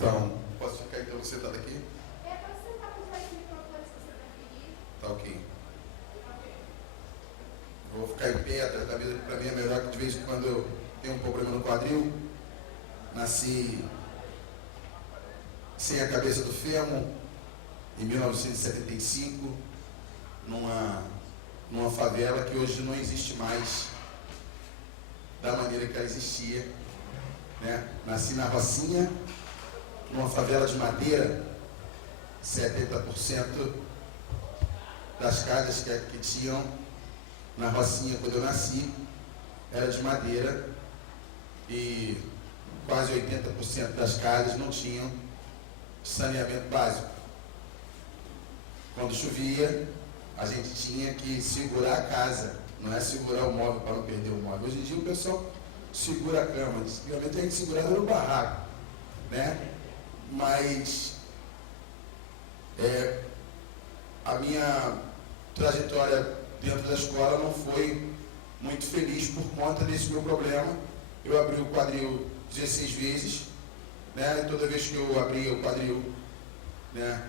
Então, posso ficar então sentado aqui? Pode sentar com os dois microfones se você preferir. Tá ok. Vou ficar em pé atrás da mesa, que para mim é melhor, que de vez em quando eu tenho um problema no quadril. Nasci sem a cabeça do fêmur em 1975, numa favela que hoje não existe mais da maneira que ela existia, né? Nasci na Rocinha, numa favela de madeira. 70% das casas que tinham na Rocinha quando eu nasci era de madeira, e quase 80% das casas não tinham saneamento básico. Quando chovia, a gente tinha que segurar a casa, não é segurar o móvel para não perder o móvel. Hoje em dia o pessoal segura a cama, antigamente a gente segurava no barraco, né? Mas a minha trajetória dentro da escola não foi muito feliz por conta desse meu problema. Eu abri o quadril 16 vezes, né? E toda vez que eu abria o quadril, né,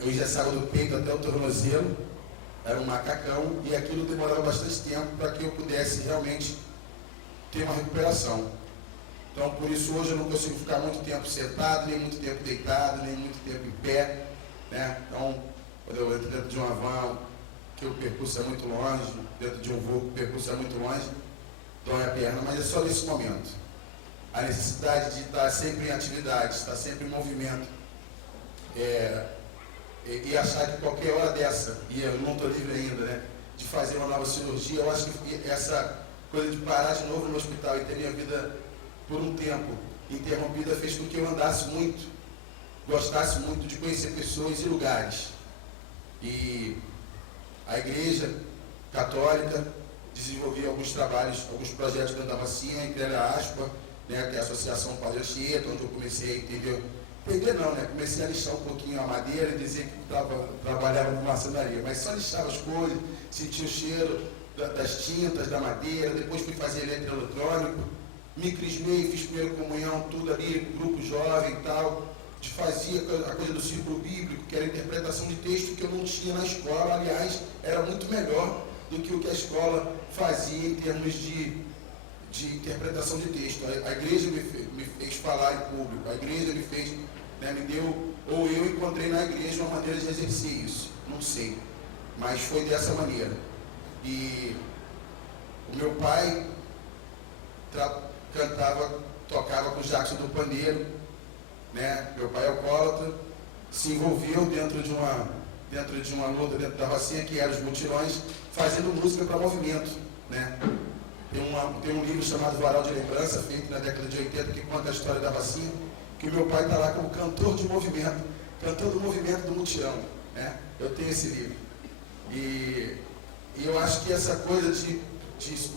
eu engessava do peito até o tornozelo, era um macacão, e aquilo demorava bastante tempo para que eu pudesse realmente ter uma recuperação. Então, por isso, hoje eu não consigo ficar muito tempo sentado, nem muito tempo deitado, nem muito tempo em pé, né? Então, quando eu entro dentro de uma van, que o percurso é muito longe, dentro de um voo, que o percurso é muito longe, dói a perna, mas é só nesse momento. A necessidade de estar sempre em atividade, estar sempre em movimento, e achar que qualquer hora dessa, e eu não estou livre ainda, né, de fazer uma nova cirurgia, eu acho que essa coisa de parar de novo no hospital e ter minha vida por um tempo interrompida fez com que eu andasse muito, gostasse muito de conhecer pessoas e lugares. E a Igreja Católica desenvolvia alguns trabalhos, alguns projetos dentro da Rocinha, entre a ASPA, né, que é a Associação Padre Anchieta, onde eu comecei a entender não, né? Comecei a lixar um pouquinho a madeira e dizer que trabalhava com marcenaria, mas só lixava as coisas, sentia o cheiro das tintas, da madeira. Depois fui fazer eletroeletrônico, me crismei, fiz primeira comunhão, tudo ali, grupo jovem e tal. Fazia a coisa do círculo bíblico, que era a interpretação de texto que eu não tinha na escola. Aliás, era muito melhor do que o que a escola fazia em termos de interpretação de texto. A igreja me fez falar em público, a igreja me fez, né, me deu, ou eu encontrei na igreja uma maneira de exercer isso, não sei, mas foi dessa maneira. E o meu pai tocava com o Jackson do pandeiro, né? Meu pai é alcoólatra, se envolveu dentro de uma luta dentro da Rocinha, que era os mutirões, fazendo música para movimento, né? Tem um livro chamado Varal de Lembrança, feito na década de 80, que conta a história da Rocinha, que o meu pai está lá como cantor de movimento, cantando o movimento do mutirão, né? Eu tenho esse livro. E eu acho que essa coisa de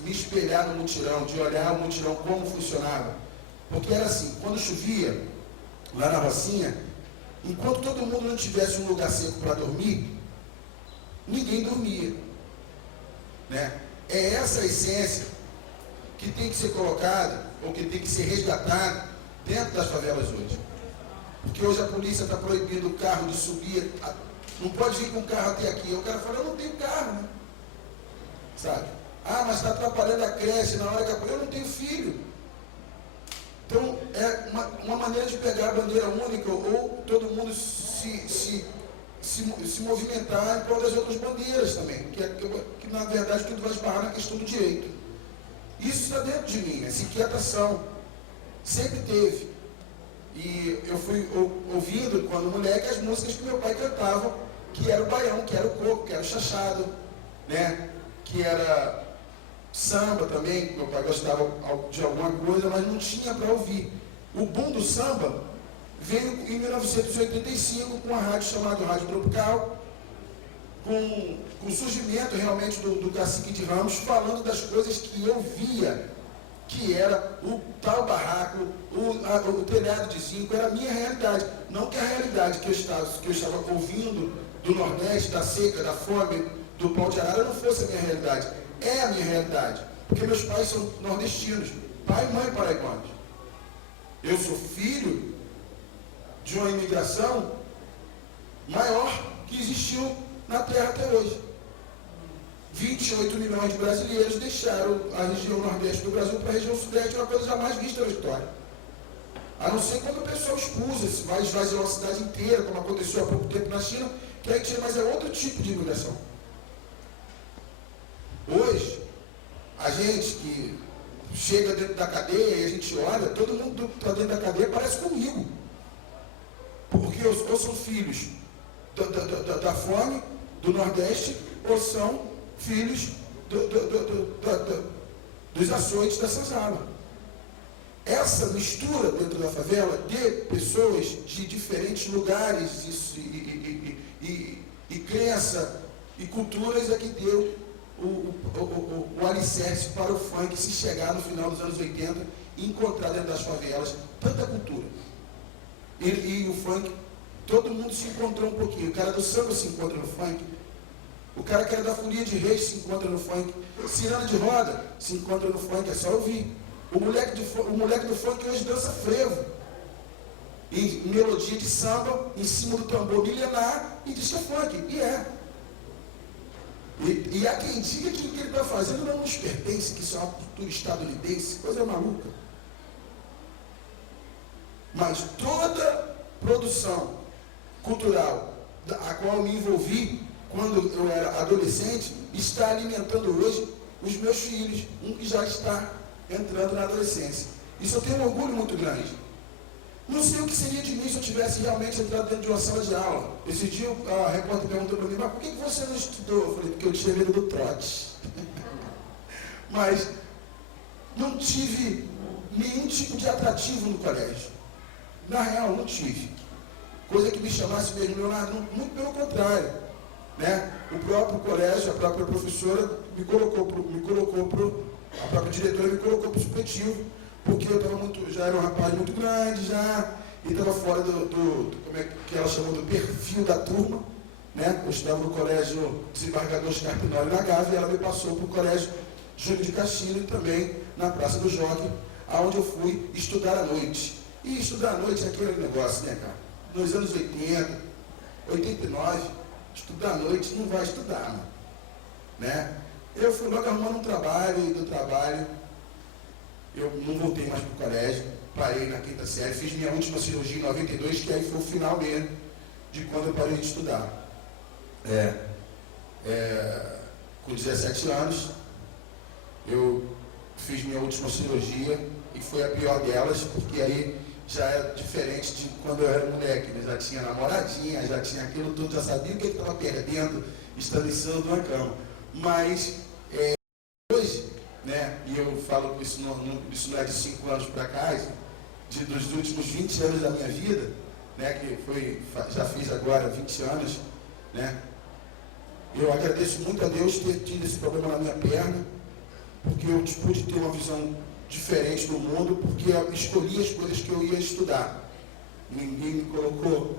me espelhar no mutirão, de olhar o mutirão como funcionava, porque era assim, quando chovia, lá na Rocinha, enquanto todo mundo não tivesse um lugar seco para dormir, ninguém dormia, né? É essa a essência que tem que ser colocada, ou que tem que ser resgatada dentro das favelas hoje. Porque hoje a polícia está proibindo o carro de subir, não pode vir com o carro até aqui. O cara fala, eu não tenho carro, né? Sabe? Ah, mas está atrapalhando a creche na hora que eu não tenho filho. Então, é uma maneira de pegar a bandeira única, ou todo mundo se movimentar em prol das outras bandeiras também, que na verdade tudo vai esbarrar na questão do direito. Isso está dentro de mim, essa inquietação sempre teve. E eu fui ouvindo, quando moleque, as músicas que meu pai cantava, que era o baião, que era o coco, que era o chachado, né? Que era samba também, que meu pai gostava de alguma coisa, mas não tinha para ouvir. O boom do samba veio em 1985 com uma rádio chamada Rádio Tropical, com o surgimento realmente do Cacique de Ramos, falando das coisas que eu via, que era o tal barraco, o telhado de zinco, era a minha realidade. Não que a realidade que eu estava ouvindo do Nordeste, da seca, da fome, do pau de arara, não fosse a minha realidade. É a minha realidade, porque meus pais são nordestinos, pai e mãe paraibanos. Eu sou filho de uma imigração maior que existiu na Terra até hoje. 28 milhões de brasileiros deixaram a região nordeste do Brasil para a região sudeste, uma coisa jamais vista na história. A não ser quando o pessoal expulsa, se vai esvaziar uma cidade inteira, como aconteceu há pouco tempo na China, que aí tinha, mas é outro tipo de imigração. Hoje, a gente que chega dentro da cadeia e a gente olha, todo mundo que está dentro da cadeia parece comigo. Porque ou são filhos da fome, do Nordeste, ou são filhos dos açoites da senzala. Essa mistura dentro da favela de pessoas de diferentes lugares e crença e culturas é que deu o alicerce para o funk se chegar no final dos anos 80 e encontrar dentro das favelas tanta cultura. E o funk, todo mundo se encontrou um pouquinho. O cara do samba se encontra no funk. O cara que era da folia de reis se encontra no funk. Ciranda de roda se encontra no funk, é só ouvir. O moleque do funk hoje dança frevo. Em melodia de samba, em cima do tambor milenar, e diz que é funk. E é. E há quem diga que o que ele está fazendo não nos pertence, que isso é uma cultura estadunidense, coisa maluca. Mas toda produção cultural a qual eu me envolvi quando eu era adolescente, está alimentando hoje os meus filhos, um que já está entrando na adolescência. Isso eu tenho um orgulho muito grande. Não sei o que seria de mim se eu tivesse realmente entrado dentro de uma sala de aula. Esse dia a repórter perguntou para mim, mas por que você não estudou? Eu falei, porque eu tinha medo do trote. Mas não tive nenhum tipo de atrativo no colégio. Na real, não tive. Coisa que me chamasse mesmo, Leonardo, muito pelo contrário. Né? O próprio colégio, a própria professora me colocou a própria diretora me colocou para o supletivo, porque eu estava já era um rapaz muito grande já, e estava fora como é que ela chamou, do perfil da turma, né? Eu estudava no colégio Desembargador Oscar Pinoli na Gávea, e ela me passou para o colégio Júlio de Castilho, também na Praça do Jockey, aonde eu fui estudar à noite. E estudar à noite é aquele negócio, né, cara? Nos anos 80, 89, estudar à noite não vai estudar, mano. Né? Eu fui logo arrumando um trabalho, e do trabalho eu não voltei mais para o colégio, parei na quinta série, fiz minha última cirurgia em 92, que aí foi o final mesmo de quando eu parei de estudar. Com 17 anos, eu fiz minha última cirurgia e foi a pior delas, porque aí já era diferente de quando eu era moleque, né? Já tinha namoradinha, já tinha aquilo tudo, já sabia o que estava perdendo, estando em cima de uma cama. Mas hoje, né, e eu falo que isso não é de 5 anos para cá, dos últimos 20 anos da minha vida, né, já fiz agora 20 anos, né, eu agradeço muito a Deus ter tido esse problema na minha perna, porque eu pude ter uma visão diferente do mundo, porque eu escolhi as coisas que eu ia estudar. Ninguém me colocou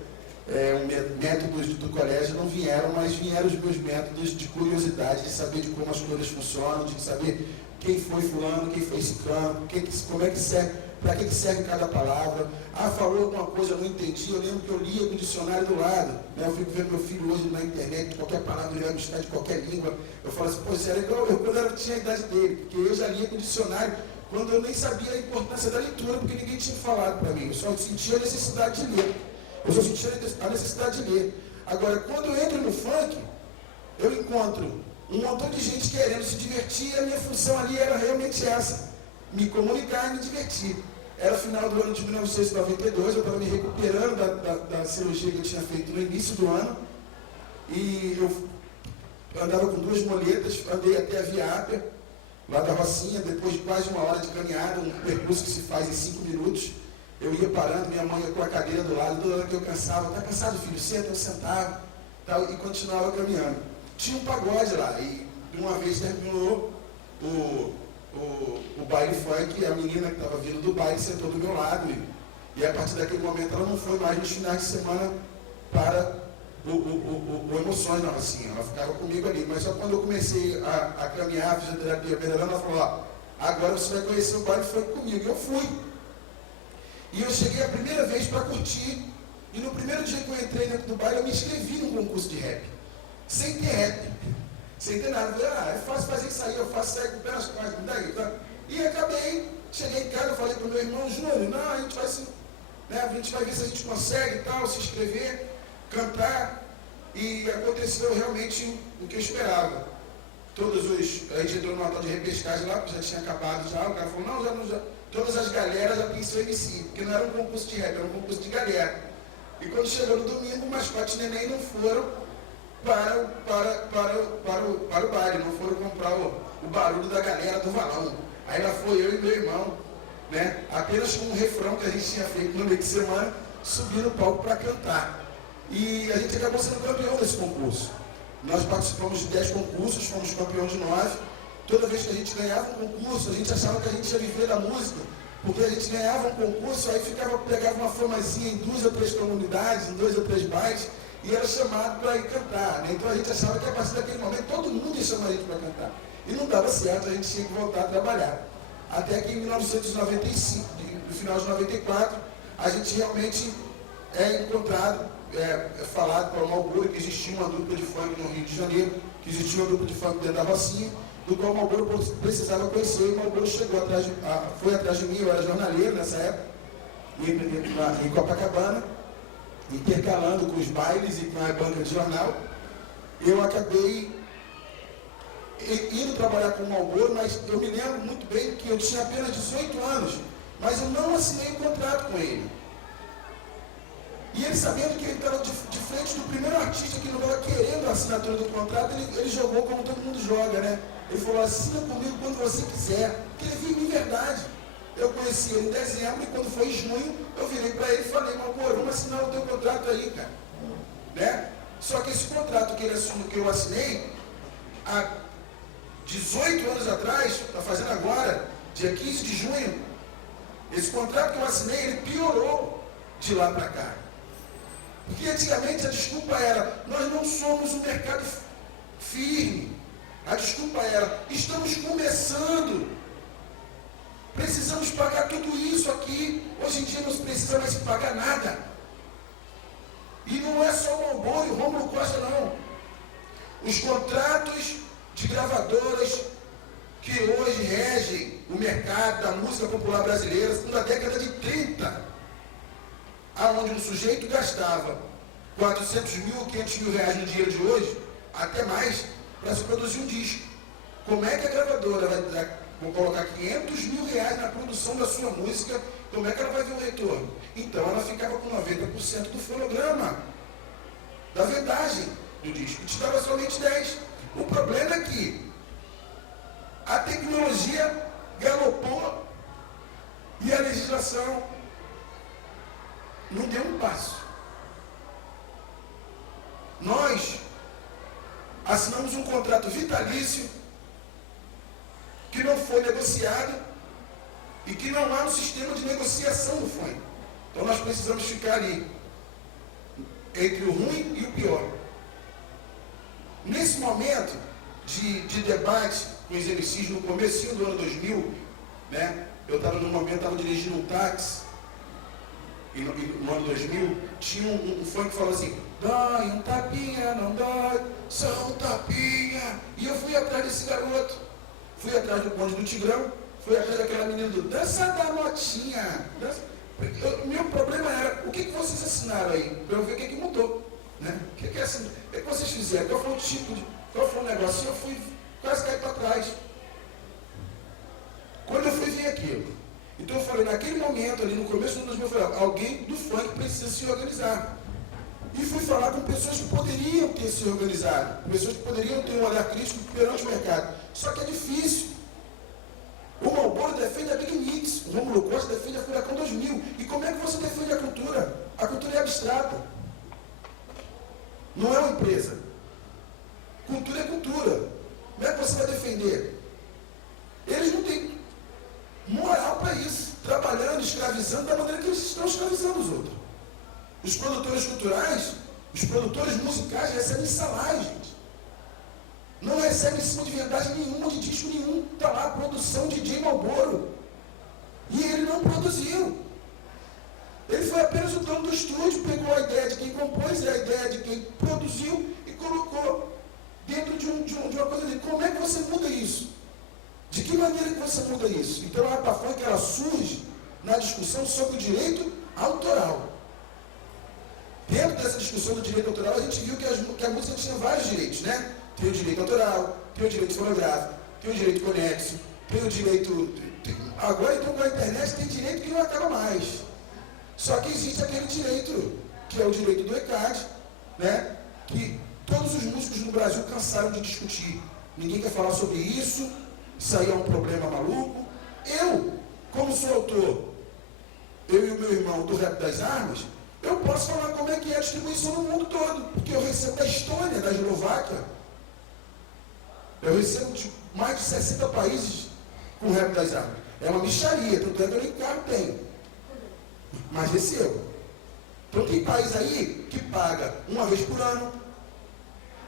métodos do colégio, não vieram, mas vieram os meus métodos de curiosidade, de saber de como as coisas funcionam, de saber quem foi fulano, quem foi ciclano, como é que serve, para que serve cada palavra. Falou alguma coisa, eu não entendi, eu lembro que eu lia com o dicionário do lado, né? Eu fico vendo meu filho hoje na internet, qualquer palavra ele vai buscar de qualquer língua, eu falo assim, pô, isso era igual eu quando eu tinha a idade dele, porque eu já lia com o dicionário, quando eu nem sabia a importância da leitura, porque ninguém tinha falado para mim, eu só sentia a necessidade de ler. Eu só sentia a necessidade de ler. Agora, quando eu entro no funk, eu encontro um montão de gente querendo se divertir, e a minha função ali era realmente essa, me comunicar e me divertir. Era final do ano de 1992, eu estava me recuperando da cirurgia que eu tinha feito no início do ano, e eu andava com 2 moletas, andei até a Viápia, lá da Rocinha, depois de quase 1 hora de caminhada, um percurso que se faz em 5 minutos, eu ia parando, minha mãe com a cadeira do lado, toda hora que eu cansava, tá cansado, filho? Senta, eu sentava, tal, e continuava caminhando. Tinha um pagode lá, e de uma vez terminou o baile funk, e a menina que estava vindo do baile sentou do meu lado, e a partir daquele momento ela não foi mais nos finais de semana para o Emoções na Rocinha, ela ficava comigo ali, mas só quando eu comecei a caminhar, a fisioterapia, ela falou, agora você vai conhecer o baile funk comigo, e eu fui. E eu cheguei a primeira vez para curtir. E no primeiro dia que eu entrei dentro do baile, eu me inscrevi num concurso de rap. Sem ter rap. Sem ter nada. Eu falei, é fácil fazer isso aí, eu faço isso aí com o pé nas costas, me dá aí, tá? E acabei, cheguei em casa, eu falei pro meu irmão, Júnior, não, a gente vai se... Né, a gente vai ver se a gente consegue e tal, se inscrever, cantar. E aconteceu realmente o que eu esperava. A gente entrou numa tal de repescagem lá, já tinha acabado já, o cara falou, não, todas as galeras já pensou em si, porque não era um concurso de rap, era um concurso de galera. E quando chegou no domingo, o mascote e neném não foram para o baile, não foram comprar o barulho da galera do valão. Aí lá foi eu e meu irmão, né? Apenas com um refrão que a gente tinha feito no meio de semana, subir no palco para cantar. E a gente acabou sendo campeão desse concurso. Nós participamos de 10 concursos, fomos campeão de 9. Toda vez que a gente ganhava um concurso, a gente achava que a gente ia viver da música, porque a gente ganhava um concurso, aí pegava uma famazinha em 2 ou 3 comunidades, em 2 ou 3 bairros, e era chamado para ir cantar, né? Então a gente achava que a partir daquele momento todo mundo ia chamar a gente para cantar. E não dava certo, a gente tinha que voltar a trabalhar. Até que em 1995, no final de 94, a gente realmente é encontrado, falado para o Malboro que existia uma dupla de funk no Rio de Janeiro, que existia uma dupla de funk dentro da Rocinha, do qual o Malboro precisava conhecer, e o Malboro foi atrás de mim, eu era jornaleiro nessa época, em Copacabana, intercalando com os bailes e com a banca de jornal. Eu acabei indo trabalhar com o Malboro, mas eu me lembro muito bem que eu tinha apenas 18 anos, mas eu não assinei um contrato com ele. E ele, sabendo que ele estava de frente do primeiro artista que não estava querendo a assinatura do contrato, ele jogou como todo mundo joga, né? Ele falou, assina comigo quando você quiser, porque ele viu em verdade. Eu conheci ele em dezembro e quando foi em junho, eu virei para ele e falei, Malboro, vamos assinar o teu contrato aí, cara. Né? Só que esse contrato que eu assinei, há 18 anos atrás, está fazendo agora, dia 15 de junho, esse contrato que eu assinei, ele piorou de lá para cá. Porque antigamente a desculpa era, nós não somos um mercado firme. A desculpa era, estamos começando. Precisamos pagar tudo isso aqui. Hoje em dia não precisa mais se pagar nada. E não é só o Malboro e o Rômulo Costa, não. Os contratos de gravadoras que hoje regem o mercado da música popular brasileira são da década de 30. Aonde um sujeito gastava 400 mil, 500 mil reais no dinheiro de hoje, até mais, para se produzir um disco. Como é que a gravadora vai colocar 500 mil reais na produção da sua música? Como é que ela vai ver o retorno? Então ela ficava com 90% do fonograma, da vendagem do disco, e te dava somente 10%. O problema é que a tecnologia galopou e a legislação não deu um passo. Nós assinamos um contrato vitalício que não foi negociado e que não há um sistema de negociação do funk. Então nós precisamos ficar ali entre o ruim e o pior. Nesse momento de debate com os MCs no comecinho do ano 2000, né, eu estava dirigindo um táxi. E no ano 2000, tinha um funk que falou assim, dói um tapinha, não dói, só um tapinha. E eu fui atrás desse garoto, fui atrás do Bonde do Tigrão, fui atrás daquela menina do Dança da Motinha. Meu problema era, o que vocês assinaram aí? Para eu ver o que mudou. Né? O que vocês fizeram? Qual foi o tipo qual foi o negócio? Eu fui quase cair para trás. Quando eu fui ver aquilo, então eu falei, naquele momento, ali no começo do 2000, eu falei, alguém do funk precisa se organizar. E fui falar com pessoas que poderiam ter se organizado, pessoas que poderiam ter um olhar crítico perante o mercado. Só que é difícil. O Malboro defende a Big Mix, o Rômulo Costa defende a Furacão 2000. E como é que você defende a cultura? A cultura é abstrata. Não é uma empresa. Cultura é cultura. Como é que você vai defender? Eles não têm moral para isso, trabalhando, escravizando da maneira que eles estão escravizando os outros. Os produtores culturais, os produtores musicais recebem salário, gente. Não recebem em cima de verdade nenhuma, de disco nenhum. Está lá a produção de DJ Malboro. E ele não produziu. pegou a ideia de quem compôs, a ideia de quem produziu e colocou dentro de uma coisa ali. Como é que você muda isso? De que maneira que você muda isso? Então a Rapa Funk, ela surge na discussão sobre o direito autoral. Dentro dessa discussão do direito autoral, a gente viu que a música tinha vários direitos, né? Tem o direito autoral, tem o direito fonográfico, tem o direito conexo, tem o direito... Agora, então, com a internet, tem direito que não acaba mais. Só que existe aquele direito, que é o direito do ECAD, né? Que todos os músicos no Brasil cansaram de discutir. Ninguém quer falar sobre isso, isso aí é um problema maluco. Eu, como sou autor, eu e o meu irmão do Rap das Armas, eu posso falar como é que é a distribuição no mundo todo, porque eu recebo da Estônia, da Eslováquia, eu recebo de mais de 60 países com o Rap das Armas. É uma mixaria, tanto é que eu nem carro tenho, mas recebo. Então tem país aí que paga uma vez por ano,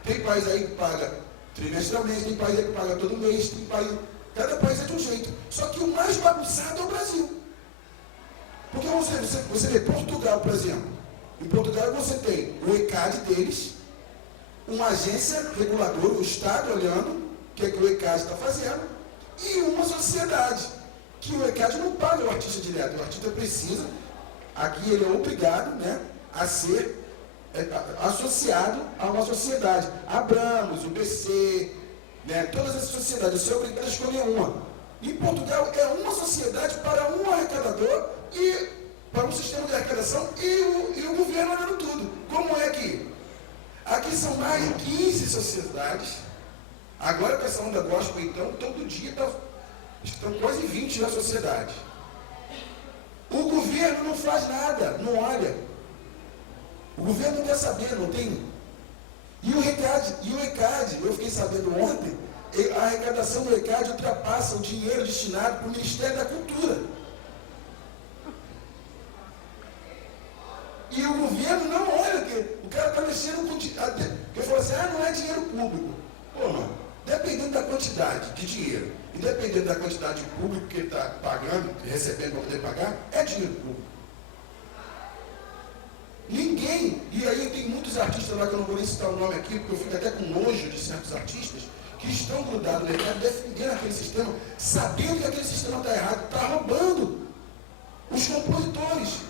tem país aí que paga trimestralmente, tem país aí que paga todo mês, tem país, cada país é de um jeito. Só que o mais bagunçado é o Brasil. Porque você vê Portugal, por exemplo. Em Portugal você tem o ECAD deles, uma agência reguladora, o Estado olhando o que é que o ECAD está fazendo, e uma sociedade, que o ECAD não paga o artista direto. O artista precisa, aqui ele é obrigado, né, a ser associado a uma sociedade. Abramos, o BC, né, todas essas sociedades, você é obrigado a escolher uma. Em Portugal é uma sociedade para um arrecadador e para um sistema de arrecadação e o governo olhando tudo. Como é aqui? Aqui são mais de 15 sociedades. Agora com essa onda gospel, então, todo dia estão quase 20 na sociedade. O governo não faz nada, não olha. O governo não quer saber, não tem. E o ECAD, eu fiquei sabendo ontem, a arrecadação do ECAD ultrapassa o dinheiro destinado para o Ministério da Cultura. E o governo não olha, que o cara está mexendo com dinheiro. Porque falou assim, não é dinheiro público. Pô, mano, dependendo da quantidade de dinheiro e dependendo da quantidade de público que ele está pagando, recebendo para poder pagar, é dinheiro público. Ninguém, e aí tem muitos artistas lá que eu não vou nem citar o nome aqui, porque eu fico até com nojo de certos artistas, que estão grudados no mercado, defendendo aquele sistema, sabendo que aquele sistema está errado, está roubando os compositores.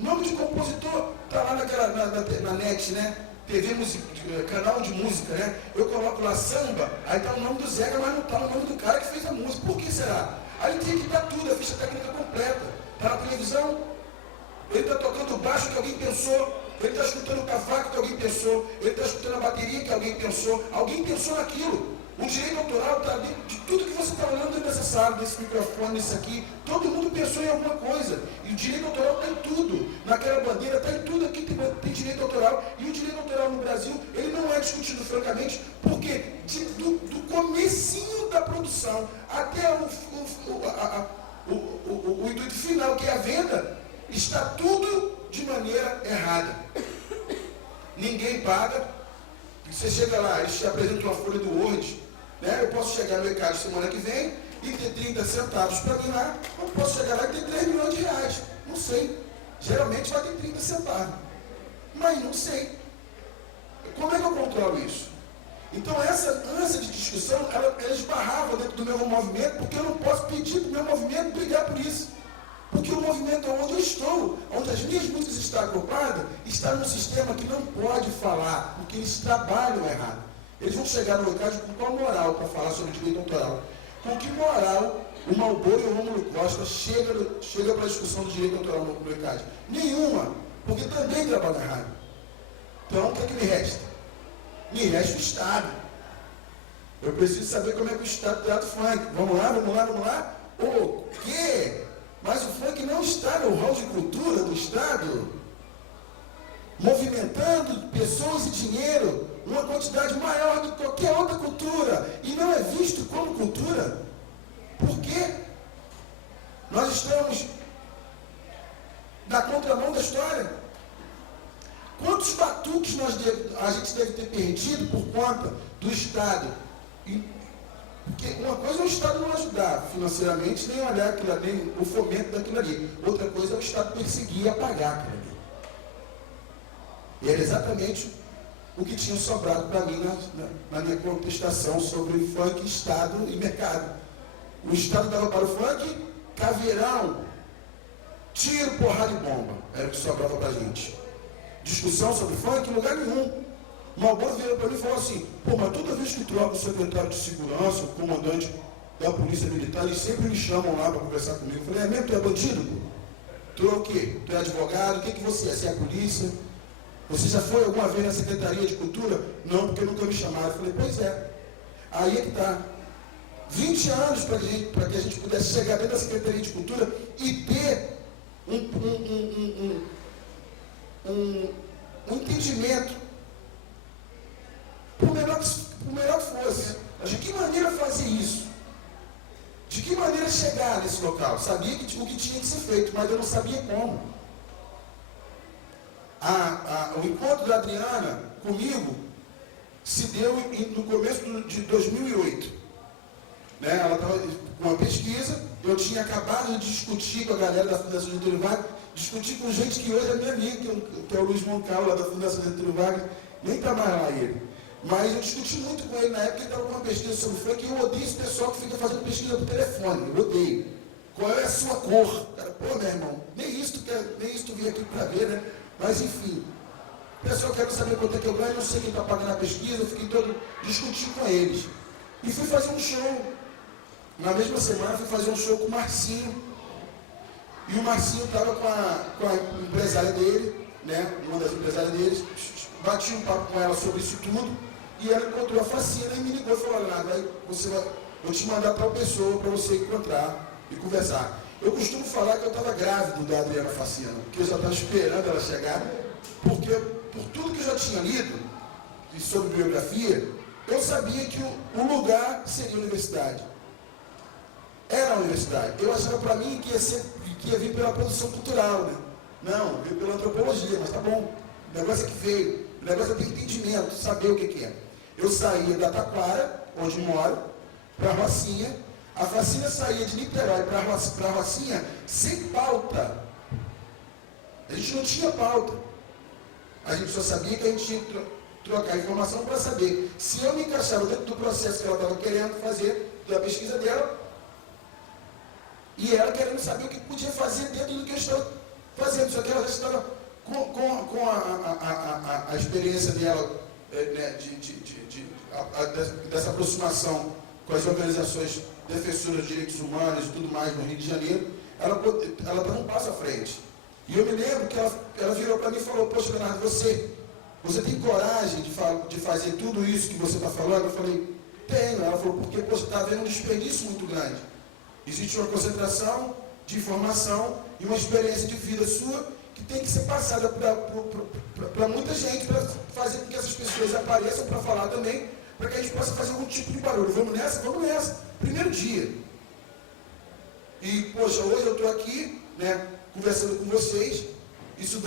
O nome de compositor está lá na net, né? TV, canal de música, né? Eu coloco lá samba, aí está o nome do Zeca, mas não está o nome do cara que fez a música. Por que será? Aí tem que dar tudo, a ficha técnica completa. Está na televisão, ele está tocando o baixo que alguém pensou, ele está escutando o cavaco que alguém pensou, ele está escutando a bateria que alguém pensou naquilo. O direito autoral está dentro de tudo que você está olhando dentro dessa sala, desse microfone, desse aqui. Todo mundo pensou em alguma coisa. E o direito autoral está em tudo. Naquela bandeira está em tudo aqui, tem direito autoral. E o direito autoral no Brasil, ele não é discutido francamente, porque do comecinho da produção até o intuito final, que é a venda, está tudo de maneira errada. Ninguém paga. Você chega lá, eles te apresentam uma folha do Word, né? Eu posso chegar no ECAD semana que vem e ter 30 centavos para mim lá, ou posso chegar lá e ter 3 milhões de reais. Não sei. Geralmente vai ter 30 centavos. Mas não sei. Como é que eu controlo isso? Então essa ânsia de discussão, ela esbarrava dentro do meu movimento, porque eu não posso pedir para o meu movimento brigar por isso. Porque o movimento onde eu estou, onde as minhas músicas estão agrupadas, está num sistema que não pode falar, porque eles trabalham errado. Eles vão chegar no ECAD com qual moral para falar sobre direito autoral? Com que moral o Malboro e o Rômulo Costa chega para a discussão do direito autoral no ECAD? Nenhuma, porque também trabalham errado. Então, o que é que me resta? Me resta o Estado. Eu preciso saber como é que o Estado trata o funk. Vamos lá? O quê? Mas o funk não está no hall de cultura do Estado, movimentando pessoas e dinheiro, uma quantidade maior do que qualquer outra cultura, e não é visto como cultura. Por quê? Nós estamos na contramão da história. Quantos batuques a gente deve ter perdido por conta do Estado? Porque uma coisa é o Estado não ajudar financeiramente, nem olhar aquilo ali, o fomento daquilo ali. Outra coisa é o Estado perseguir e apagar aquilo ali. E era exatamente o que tinha sobrado para mim na minha contestação sobre funk, Estado e mercado. O Estado dava para o funk caveirão, tiro, porrada e bomba. Era o que sobrava para a gente. Discussão sobre funk em lugar nenhum. O Malboro veio para mim e falou assim: pô, mas toda vez que troca o secretário de segurança, o comandante da polícia militar, eles sempre me chamam lá para conversar comigo. Eu falei: é mesmo? Tu é bandido? Pô? Tu é o quê? Tu é advogado? O que você é? Você é a polícia? Você já foi alguma vez na Secretaria de Cultura? Não, porque nunca me chamaram. Eu falei: pois é. Aí é que está. 20 anos para que a gente pudesse chegar dentro da Secretaria de Cultura e ter um entendimento, por melhor que fosse. Mas de que maneira fazer isso? De que maneira chegar nesse local? Sabia o que tinha que ser feito, mas eu não sabia como. O encontro da Adriana comigo se deu no começo de 2008. Né? Ela estava com uma pesquisa, eu tinha acabado de discutir com a galera da Fundação Getúlio Vargas, discutir com gente que hoje é minha amiga, que é o Luiz Moncal, lá da Fundação Getúlio Vargas, nem está mais lá ele. Mas eu discuti muito com ele na época, ele estava com uma pesquisa sobre funk, e eu odeio esse pessoal que fica fazendo pesquisa por telefone, eu odeio. Qual é a sua cor? Cara, pô, meu irmão, nem isso tu veio aqui para ver, né? Mas enfim, o pessoal quer saber quanto é que eu ganho, não sei quem está pagando a pesquisa, eu fiquei todo discutindo com eles. E fui fazer um show. Na mesma semana fui fazer um show com o Marcinho. E o Marcinho estava com a empresária dele, né? Uma das empresárias deles, bati um papo com ela sobre isso tudo, e ela encontrou a Facina e me ligou e falou: Leonardo, vou te mandar tal pessoa para você encontrar e conversar. Eu costumo falar que eu estava grávido da Adriana Facina, porque eu já estava esperando ela chegar, porque por tudo que eu já tinha lido sobre biografia, eu sabia que o lugar seria a universidade. Era a universidade. Eu achava para mim que ia vir pela produção cultural, né? Não, veio pela antropologia, mas tá bom. O negócio é que veio. O negócio é ter entendimento, saber o que é. Eu saía da Taquara, onde moro, para a Rocinha. A Facina saía de Niterói para a Rocinha sem pauta. A gente não tinha pauta. A gente só sabia que a gente tinha que trocar informação para saber se eu me encaixava dentro do processo que ela estava querendo fazer, da pesquisa dela, e ela querendo saber o que podia fazer dentro do que eu estava fazendo. Só que ela já estava com a experiência dela, né, dessa aproximação com as organizações defensoras de direitos humanos e tudo mais no Rio de Janeiro, ela está um passo à frente. E eu me lembro que ela virou para mim e falou: poxa, Leonardo, você tem coragem de fazer tudo isso que você está falando? Eu falei: tenho. Ela falou: porque está havendo um desperdício muito grande. Existe uma concentração de informação e uma experiência de vida sua que tem que ser passada para muita gente, para fazer com que essas pessoas apareçam para falar também, para que a gente possa fazer algum tipo de barulho. Vamos nessa? Vamos nessa. Primeiro dia. E, poxa, hoje eu estou aqui, né, conversando com vocês. Isso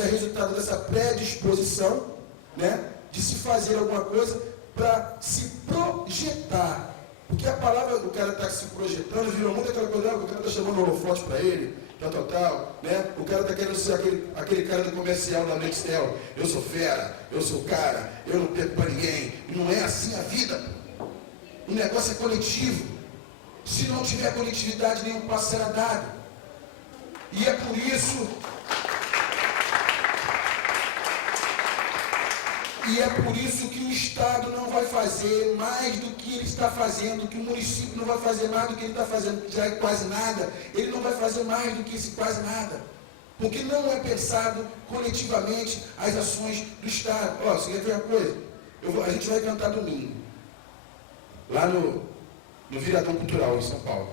é resultado dessa predisposição, né, de se fazer alguma coisa para se projetar. Porque a palavra do cara está se projetando virou muito aquela coisa: o cara está chamando um holofote para ele, tal, né? O cara está querendo ser aquele cara do comercial da Nextel. Eu sou fera, eu sou o cara, eu não perco para ninguém. E não é assim a vida. O negócio é coletivo. Se não tiver coletividade, nenhum passo será dado. E é por isso... E é por isso que o Estado não vai fazer mais do que ele está fazendo, que o município não vai fazer mais do que ele está fazendo, que já é quase nada. Ele não vai fazer mais do que esse quase nada. Porque não é pensado coletivamente as ações do Estado. Ó, você quer ver uma coisa? A gente vai cantar domingo, lá no Viradão Cultural, em São Paulo.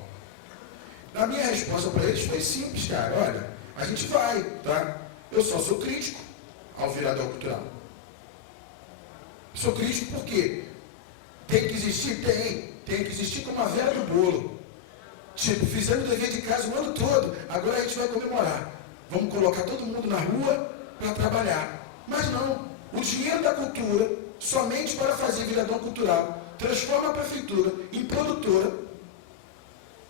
A minha resposta para eles foi simples, cara. Olha, a gente vai, tá? Eu só sou crítico ao Viradão Cultural. Sou crítico porque tem que existir? Tem que existir como a vela do bolo. Tipo, fizemos o dever de casa o ano todo, agora a gente vai comemorar. Vamos colocar todo mundo na rua para trabalhar. Mas não, o dinheiro da cultura, somente para fazer Viradão Cultural, transforma a prefeitura em produtora,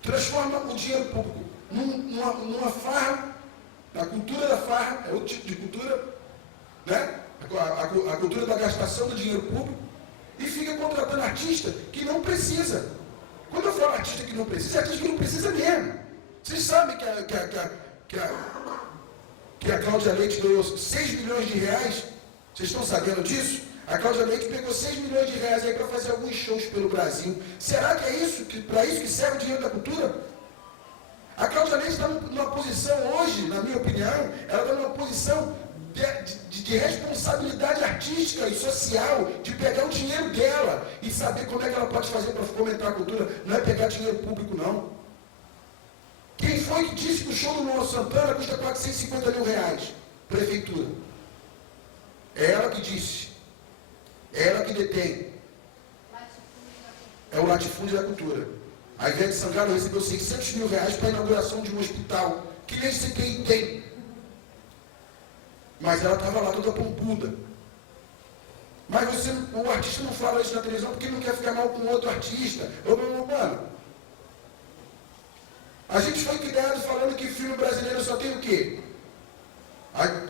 transforma o dinheiro público numa farra, a cultura da farra, é outro tipo de cultura, né? A cultura da gastação do dinheiro público, e fica contratando artista que não precisa. Quando eu falo artista que não precisa, é artista que não precisa mesmo. Vocês sabem que a Cláudia Leite ganhou 6 milhões de reais? Vocês estão sabendo disso? A Cláudia Leite pegou 6 milhões de reais aí para fazer alguns shows pelo Brasil. Será que é isso, para isso que serve o dinheiro da cultura? A Cláudia Leite está numa posição hoje, na minha opinião, ela está numa posição de responsabilidade artística e social, de pegar o dinheiro dela e saber como é que ela pode fazer para fomentar a cultura. Não é pegar dinheiro público, não. Quem foi que disse que o show do Luan Santana custa 450 mil reais? Prefeitura. É ela que disse. É ela que detém. É o latifúndio da cultura. A Ivete Sangalo recebeu 600 mil reais para a inauguração de um hospital, que nem CTI tem. Mas ela estava lá toda pompuda. Mas o artista não fala isso na televisão porque não quer ficar mal com outro artista. Mano, a gente foi criado falando que filme brasileiro só tem o quê?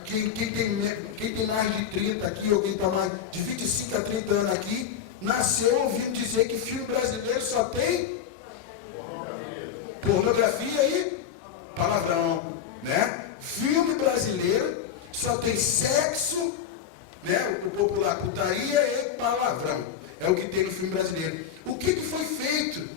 Quem tem mais de 30 aqui, ou quem está mais de 25 a 30 anos aqui, nasceu ouvindo dizer que filme brasileiro só tem pornografia e palavrão, né? Filme brasileiro só tem sexo, né? O popular putaria e palavrão. É o que tem no filme brasileiro. O que foi feito?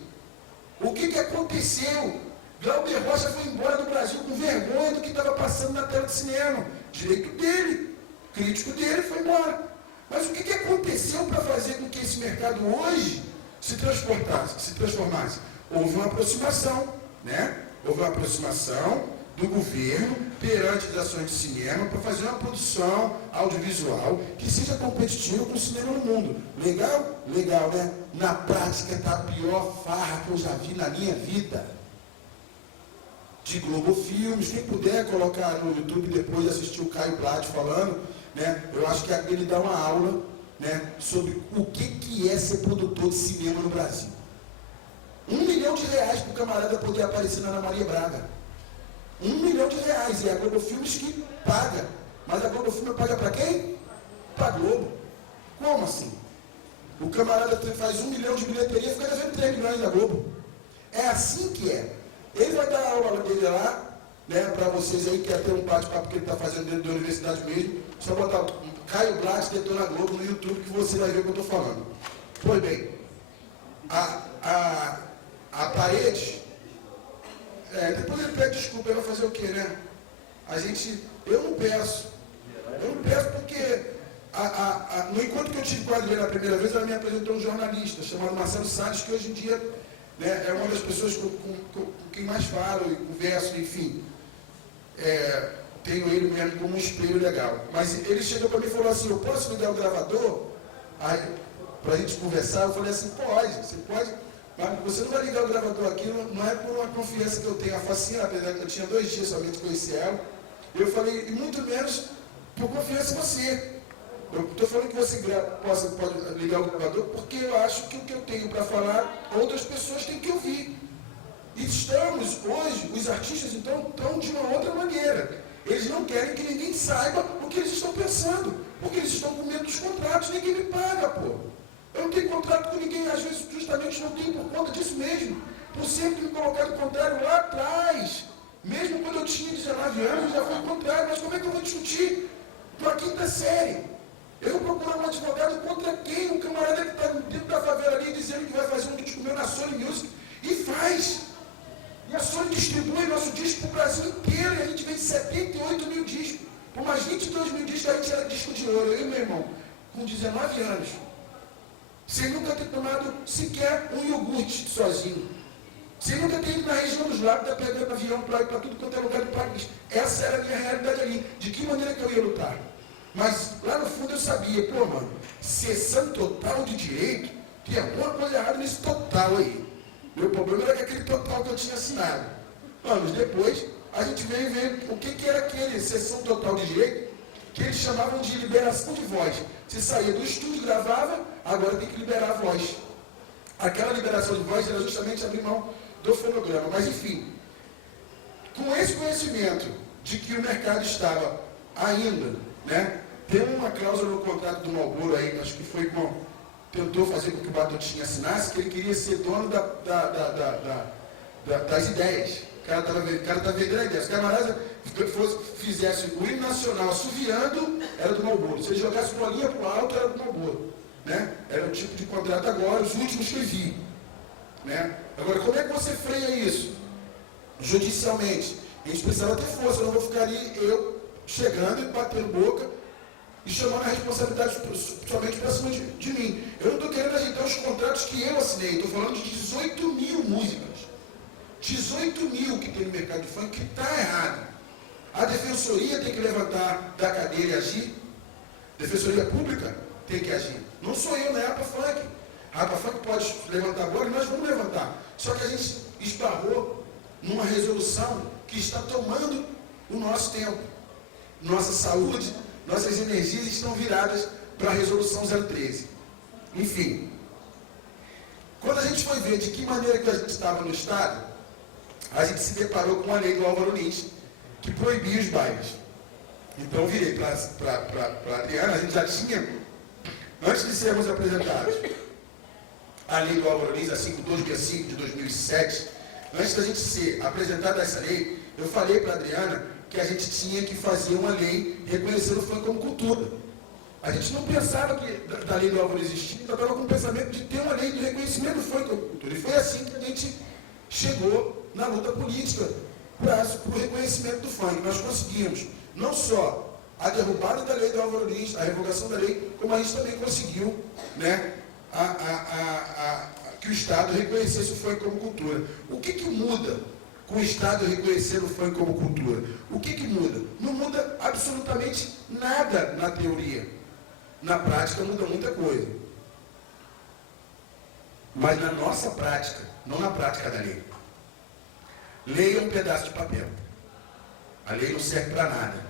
O que aconteceu? Glauber Rocha foi embora do Brasil com vergonha do que estava passando na tela de cinema. Direito dele, crítico dele, foi embora. Mas o que aconteceu para fazer com que esse mercado hoje se transformasse? Houve uma aproximação, né? Houve uma aproximação do governo perante as ações de cinema para fazer uma produção audiovisual que seja competitiva com o cinema no mundo. Legal? Legal, né? Na prática está a pior farra que eu já vi na minha vida. De Globo Filmes, quem puder colocar no YouTube depois assistir o Caio Blatt falando, né? Eu acho que ele dá uma aula, né, sobre o que é ser produtor de cinema no Brasil. R$1 milhão para o camarada poder aparecer na Ana Maria Braga. R$1 milhão, e é a Globo Filmes que paga. Mas a Globo Filmes paga para quem? Para a Globo. Como assim? O camarada faz 1 milhão de bilheteria e fica devendo 3 milhões da Globo. É assim que é. Ele vai dar a aula dele lá, né, para vocês aí que quer ter um bate-papo que ele está fazendo dentro da universidade mesmo. Só botar Caio Blatt, Detona Globo no YouTube que você vai ver o que eu estou falando. Pois bem, a parede, depois ele pede desculpa, ele vai fazer o quê, né? Eu não peço porque no encontro que eu tive com a Adriana a primeira vez, ela me apresentou um jornalista chamado Marcelo Salles, que hoje em dia, né, é uma das pessoas com quem mais falo e converso, enfim. Tenho ele mesmo como um espelho legal. Mas ele chegou para mim e falou assim, eu posso ligar o gravador? Aí, para a gente conversar, eu falei assim, pode, você pode, mas você não vai ligar o gravador aqui, não é por uma confiança que eu tenho, a Facina, apesar que eu tinha 2 dias somente conheci ela. Eu falei, e muito menos por confiança em você. Eu estou falando que você pode ligar o gravador porque eu acho que o que eu tenho para falar, outras pessoas têm que ouvir. E estamos, hoje, os artistas então estão de uma outra maneira. Eles não querem que ninguém saiba o que eles estão pensando, porque eles estão com medo dos contratos, ninguém me paga, pô. Eu não tenho contrato com ninguém, às vezes justamente não tenho por conta disso mesmo, por sempre me colocar do contrário lá atrás. Mesmo quando eu tinha 19 anos, já foi o contrário, mas como é que eu vou discutir? Estou a 5ª série. Eu vou procurar um advogado contra quem? Um camarada que está dentro da favela ali dizendo que vai fazer um disco meu na Sony Music. E faz. E a Sony distribui nosso disco para o Brasil inteiro. E a gente vende 78 mil discos. Por mais 22 mil discos, a gente era disco de ouro. Eu e meu irmão, com 19 anos. Sem nunca ter tomado sequer um iogurte sozinho. Sem nunca ter ido na região dos lagos, pegando avião para ir para tudo quanto é lugar do país. Essa era a minha realidade ali. De que maneira que eu ia lutar? Mas lá no fundo eu sabia, pô, mano, cessão total de direito, tinha alguma coisa errada nesse total aí. Meu problema era que aquele total que eu tinha assinado. Anos depois, a gente veio ver o que era aquele cessão total de direito, que eles chamavam de liberação de voz. Você saía do estúdio, gravava, agora tem que liberar a voz. Aquela liberação de voz era justamente abrir mão do fonograma. Mas enfim, com esse conhecimento de que o mercado estava ainda, né, Tem uma cláusula no contrato do Marlboro aí, acho que foi com... Tentou fazer com que o Batutinha assinasse, que ele queria ser dono das ideias. O cara tá vendendo a ideia. Se o camarada fizesse o hino nacional assoviando, era do Marlboro. Se ele jogasse bolinha pro alto, era do Marlboro. Né? Era o tipo de contrato agora, os últimos que eu vi. Né? Agora, como é que você freia isso? Judicialmente. A gente precisava ter força, eu não vou ficar ali eu chegando e batendo boca e chamando a responsabilidade somente para cima de mim. Eu não estou querendo ajeitar os contratos que eu assinei, estou falando de 18 mil músicas. 18 mil que tem no mercado de funk que está errado. A defensoria tem que levantar da cadeira e agir. A defensoria pública tem que agir. Não sou eu, não é a APA Funk. A APA Funk pode levantar agora e nós vamos levantar. Só que a gente esbarrou numa resolução que está tomando o nosso tempo. Nossa saúde, nossas energias estão viradas para a resolução 013. Enfim, quando a gente foi ver de que maneira que a gente estava no Estado, a gente se deparou com a lei do Álvaro Lins, que proibia os bailes. Então eu virei para a Adriana, a gente já tinha, antes de sermos apresentados, a lei do Álvaro Lins, a 5265 de 2007, antes da gente ser apresentado essa lei, eu falei para a Adriana que a gente tinha que fazer uma lei reconhecendo o funk como cultura. A gente não pensava que da lei do Álvaro existir, ainda estava com o pensamento de ter uma lei de reconhecimento do funk como cultura. E foi assim que a gente chegou na luta política para o reconhecimento do funk. Nós conseguimos não só a derrubada da lei do Álvaro Lins, a revogação da lei, como a gente também conseguiu, né, que o Estado reconhecesse o funk como cultura. O que muda com o Estado reconhecer o funk como cultura? O que muda? Não muda absolutamente nada na teoria. Na prática muda muita coisa. Mas na nossa prática, não na prática da lei. Lei é um pedaço de papel. A lei não serve para nada.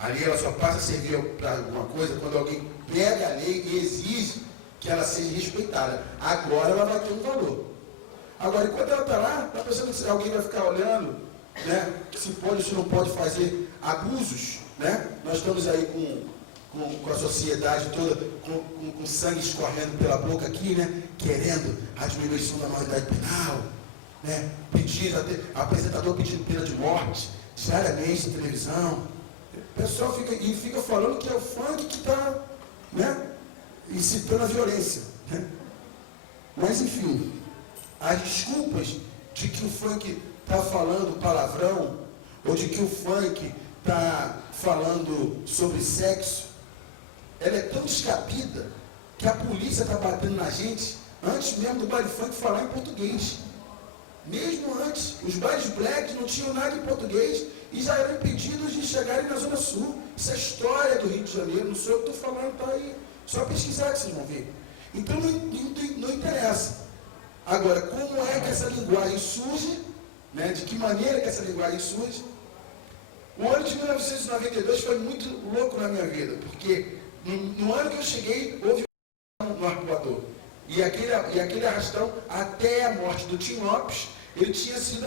A lei ela só passa a servir para alguma coisa quando alguém pega a lei e exige que ela seja respeitada. Agora ela vai ter um valor. Agora, enquanto ela está lá, está pensando que alguém vai ficar olhando, né, se pode ou se não pode fazer abusos, né? Nós estamos aí com a sociedade toda, com sangue escorrendo pela boca aqui, né, querendo a diminuição da maioridade penal, né, apresentador pedindo pena de morte, diariamente na televisão. O pessoal fica falando que é o funk que está, né, incitando a violência. Né? Mas, enfim, as desculpas de que o funk está falando palavrão, ou de que o funk está falando sobre sexo, ela é tão descabida que a polícia está batendo na gente antes mesmo do baile funk falar em português. Mesmo antes, os bailes blacks não tinham nada em português e já eram impedidos de chegarem na Zona Sul. Isso é história do Rio de Janeiro, não sou eu que estou falando, está aí. Só pesquisar que vocês vão ver. Então não interessa. Agora, como é que essa linguagem surge? Né? De que maneira que essa linguagem surge? O ano de 1992 foi muito louco na minha vida, porque no ano que eu cheguei, houve um arpoador. E aquele arrastão, até a morte do Tim Lopes, ele tinha sido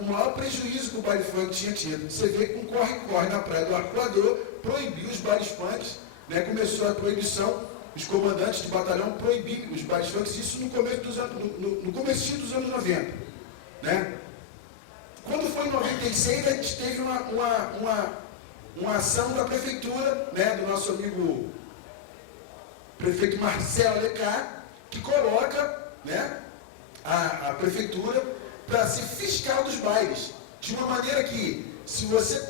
o maior prejuízo que o baile funk tinha tido. Você vê que um corre-corre na praia do Arpoador proibiu os bailes funks, né? Começou a proibição, os comandantes de batalhão proibiram os bailes funks, isso no comecinho dos anos 90. Né? Quando foi em 96, a gente teve uma ação da prefeitura, né, do nosso amigo prefeito Marcelo Alecá, que coloca, né, a prefeitura para ser fiscal dos bailes, de uma maneira que, se você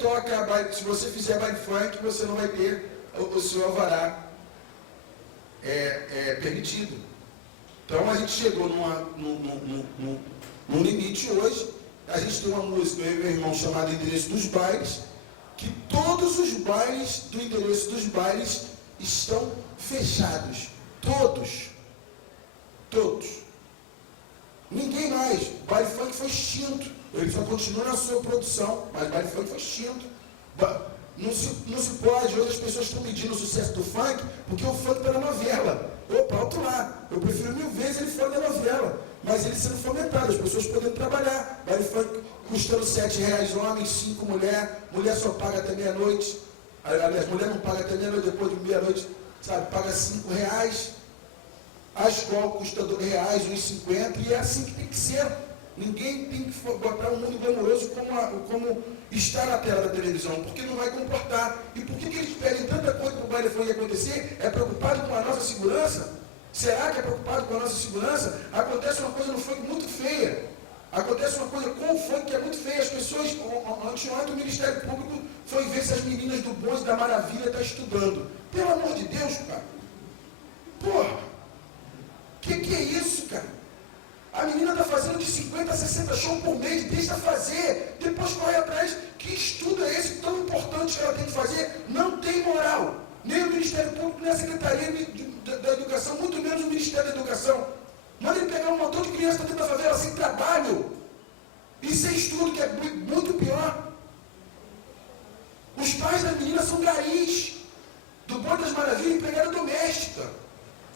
se você fizer baile funk, você não vai ter o seu alvará permitido. Então a gente chegou num limite hoje. A gente tem uma música, eu e meu irmão, chamada Endereço dos Bailes, que todos os bailes do Endereço dos Bailes estão fechados. Todos. Ninguém mais. O baile funk foi extinto. Ele só continua na sua produção, mas o baile funk foi extinto. Não se pode. Hoje as pessoas estão medindo o sucesso do funk porque o funk está na novela. Opa, alto lá. Eu prefiro 1000 vezes ele fora da novela. Mas ele sendo fomentado, as pessoas podendo trabalhar. Baile funk custando R$7 homem, 5 mulher. Mulher só paga até meia-noite. Aliás, mulher não paga até meia-noite, depois de meia-noite, sabe, paga R$5. A escola custa R$2, R$1,50, e é assim que tem que ser. Ninguém tem que botar um mundo glamouroso como está na tela da televisão, porque não vai comportar. E por que eles pedem tanta coisa para o baile funk acontecer? É preocupado com a nossa segurança? Será que é preocupado com a nossa segurança? Acontece uma coisa no funk muito feia. Acontece uma coisa com o funk que é muito feia. As pessoas, anteontem o Ministério Público foi ver se as meninas do Bonde da Maravilha estão estudando. Pelo amor de Deus, cara. Porra. Que é isso, cara? A menina está fazendo de 50 a 60 shows por mês, deixa fazer. Depois corre atrás. Que estudo é esse tão importante que ela tem que fazer? Não tem moral. Nem o Ministério Público, nem a Secretaria da Educação, muito menos o Ministério da Educação. Manda ele pegar um montão de crianças dentro da favela sem trabalho e sem estudo, que é muito pior. Os pais da menina são garis do Bonde das Maravilhas, empregada doméstica.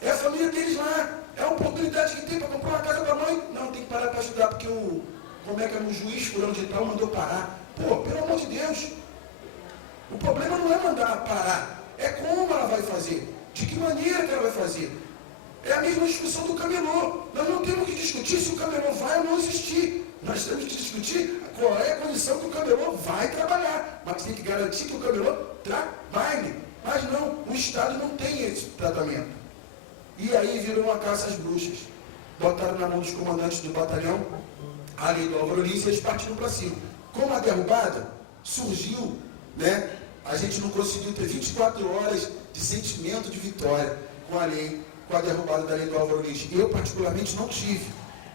É a família deles lá. É a oportunidade que tem para comprar uma casa para a mãe. Não, tem que parar para estudar, porque o juiz fulano de tal mandou parar. Pô, pelo amor de Deus. O problema não é mandar parar, é como ela vai fazer, de que maneira que ela vai fazer. É a mesma discussão do camelô. Nós não temos que discutir se o camelô vai ou não existir. Nós temos que discutir qual é a condição que o camelô vai trabalhar. Mas tem que garantir que o camelô trabalhe. Mas não, o Estado não tem esse tratamento. E aí virou uma caça às bruxas. Botaram na mão dos comandantes do batalhão a lei do Álvaro Lins e eles partiram para cima. Com a derrubada, surgiu, né? A gente não conseguiu ter 24 horas de sentimento de vitória com a lei, com a derrubada da lei do Álvaro Lins. Eu, particularmente, não tive.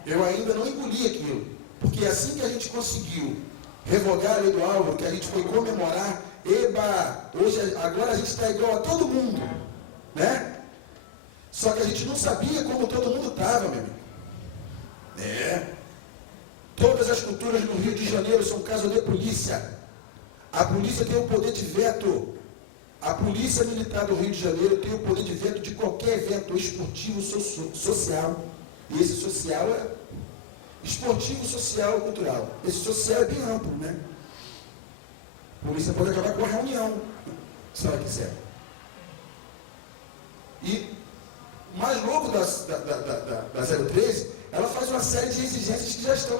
Eu ainda não engoli aquilo. Porque assim que a gente conseguiu revogar a lei do Álvaro, que a gente foi comemorar, agora a gente está igual a todo mundo, né? Só que a gente não sabia como todo mundo estava, meu amigo. Todas as culturas no Rio de Janeiro são caso de polícia. A polícia tem o poder de veto. A polícia militar do Rio de Janeiro tem o poder de veto de qualquer evento esportivo, social. E esse social é esportivo, social e cultural. Esse social é bem amplo, né? A polícia pode acabar com a reunião, se ela quiser. E o mais louco da 013, ela faz uma série de exigências que já estão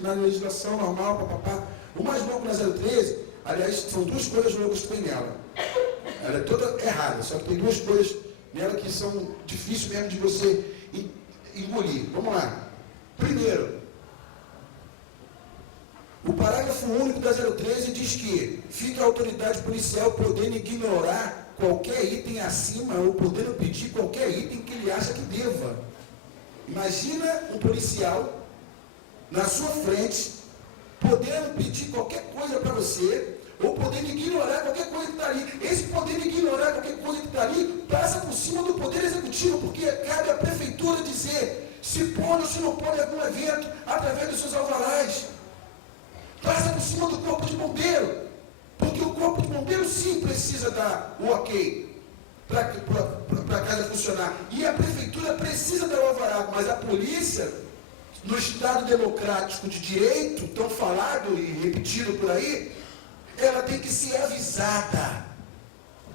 na legislação normal, papapá. O mais louco da 013, aliás, são duas coisas loucas que tem nela. Ela é toda errada, só que tem duas coisas nela que são difíceis mesmo de você engolir. Vamos lá. Primeiro, o parágrafo único da 013 diz que fica a autoridade policial podendo ignorar qualquer item acima ou podendo pedir qualquer item que ele acha que deva. Imagina um policial na sua frente podendo pedir qualquer coisa para você ou podendo ignorar qualquer coisa que está ali. Esse podendo ignorar qualquer coisa que está ali passa por cima do poder executivo, porque cabe à prefeitura dizer se pode ou se não pode algum evento através dos seus alvarás. Passa por cima do corpo de bombeiro. Porque o corpo de bombeiro sim precisa dar o ok para a casa funcionar. E a prefeitura precisa dar o alvará, mas a polícia, no Estado democrático de direito, tão falado e repetido por aí, ela tem que ser avisada.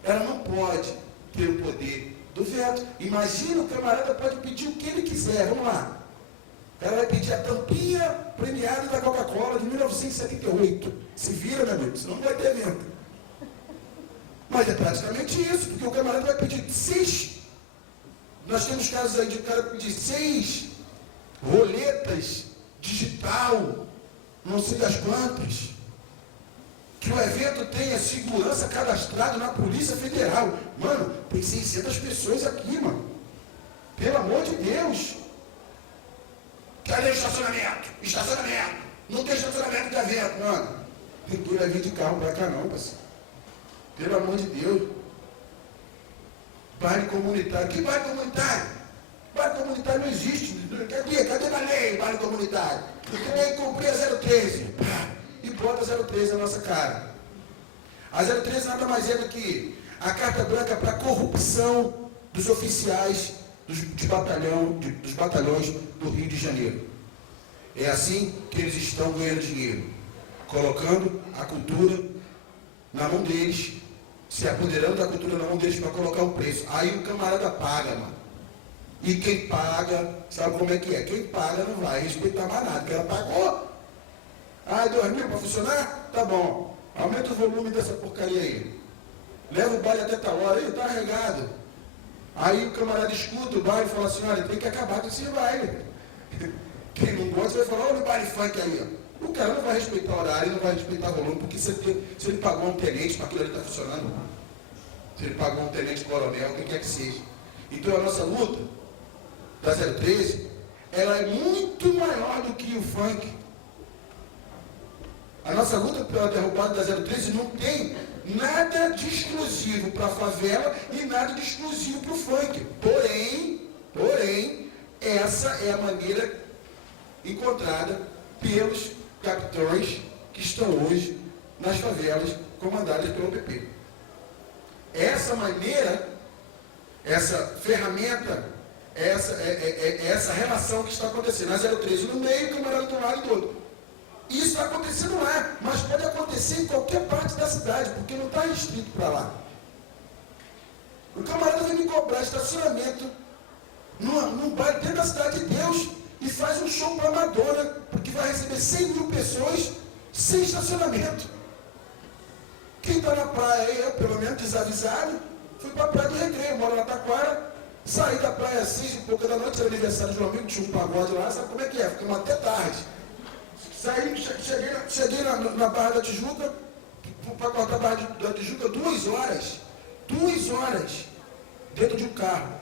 Ela não pode ter o poder do veto. Imagina, o camarada pode pedir o que ele quiser. Vamos lá. Ela vai pedir a tampinha premiada da Coca-Cola de 1978. Se vira, meu amigo, senão não vai ter evento. Mas é praticamente isso, porque o camarada vai pedir 6. Nós temos casos aí de um cara pedir 6 roletas digital, não sei das quantas. Que o evento tenha segurança cadastrado na Polícia Federal. Mano, tem 600 pessoas aqui, mano. Pelo amor de Deus. Cadê o estacionamento? Estacionamento. Não tem estacionamento de evento, mano. Ninguém vai vir de carro pra cá não, parceiro. Pelo amor de Deus. Baile comunitário. Que baile comunitário? Baile comunitário não existe. Cadê na lei baile comunitário? Eu nem comprei a 013. E bota a 013 na nossa cara. A 013 nada mais é do que a carta branca para corrupção dos oficiais dos batalhões do Rio de Janeiro. É assim que eles estão ganhando dinheiro, colocando a cultura na mão deles se apoderando da cultura na mão deles para colocar um preço. Aí o camarada paga, mano. E quem paga, sabe como é que é? Quem paga não vai respeitar mais nada, porque ela pagou. Ah, 2 mil para funcionar? Tá bom. Aumenta o volume dessa porcaria aí. Leva o baile até tal hora. Aí, tá regado. Aí o camarada escuta o baile e fala assim, olha, tem que acabar com esse baile. Quem não gosta vai falar, olha o baile funk aí, ó. O cara não vai respeitar o horário, não vai respeitar o volume, porque se ele pagou um tenente para aquilo ali está funcionando, se ele pagou um tenente coronel, o que quer que seja. Então a nossa luta da 013, ela é muito maior do que o funk. A nossa luta pela derrubada da 013 não tem nada de exclusivo para a favela e nada de exclusivo para o funk. Porém, essa é a maneira encontrada pelos capitães que estão hoje nas favelas comandadas pelo PP. Essa maneira, essa ferramenta, essa relação que está acontecendo na 013 no meio, o camarada do lado todo. Isso está acontecendo lá, mas pode acontecer em qualquer parte da cidade, porque não está restrito para lá. O camarada vem me cobrar estacionamento num bairro dentro da cidade de Deus e faz um show para a Madonna, porque vai receber 100 mil pessoas sem estacionamento. Quem está na praia aí, eu, pelo menos desavisado, fui para a praia de Recreio, moro na Taquara, saí da praia às 6 e pouca da noite, era aniversário de um amigo, tinha um pagode lá, sabe como é que é? Ficamos até tarde. Saí, cheguei na Barra da Tijuca, para cortar a Barra da Tijuca, 2 horas, dentro de um carro,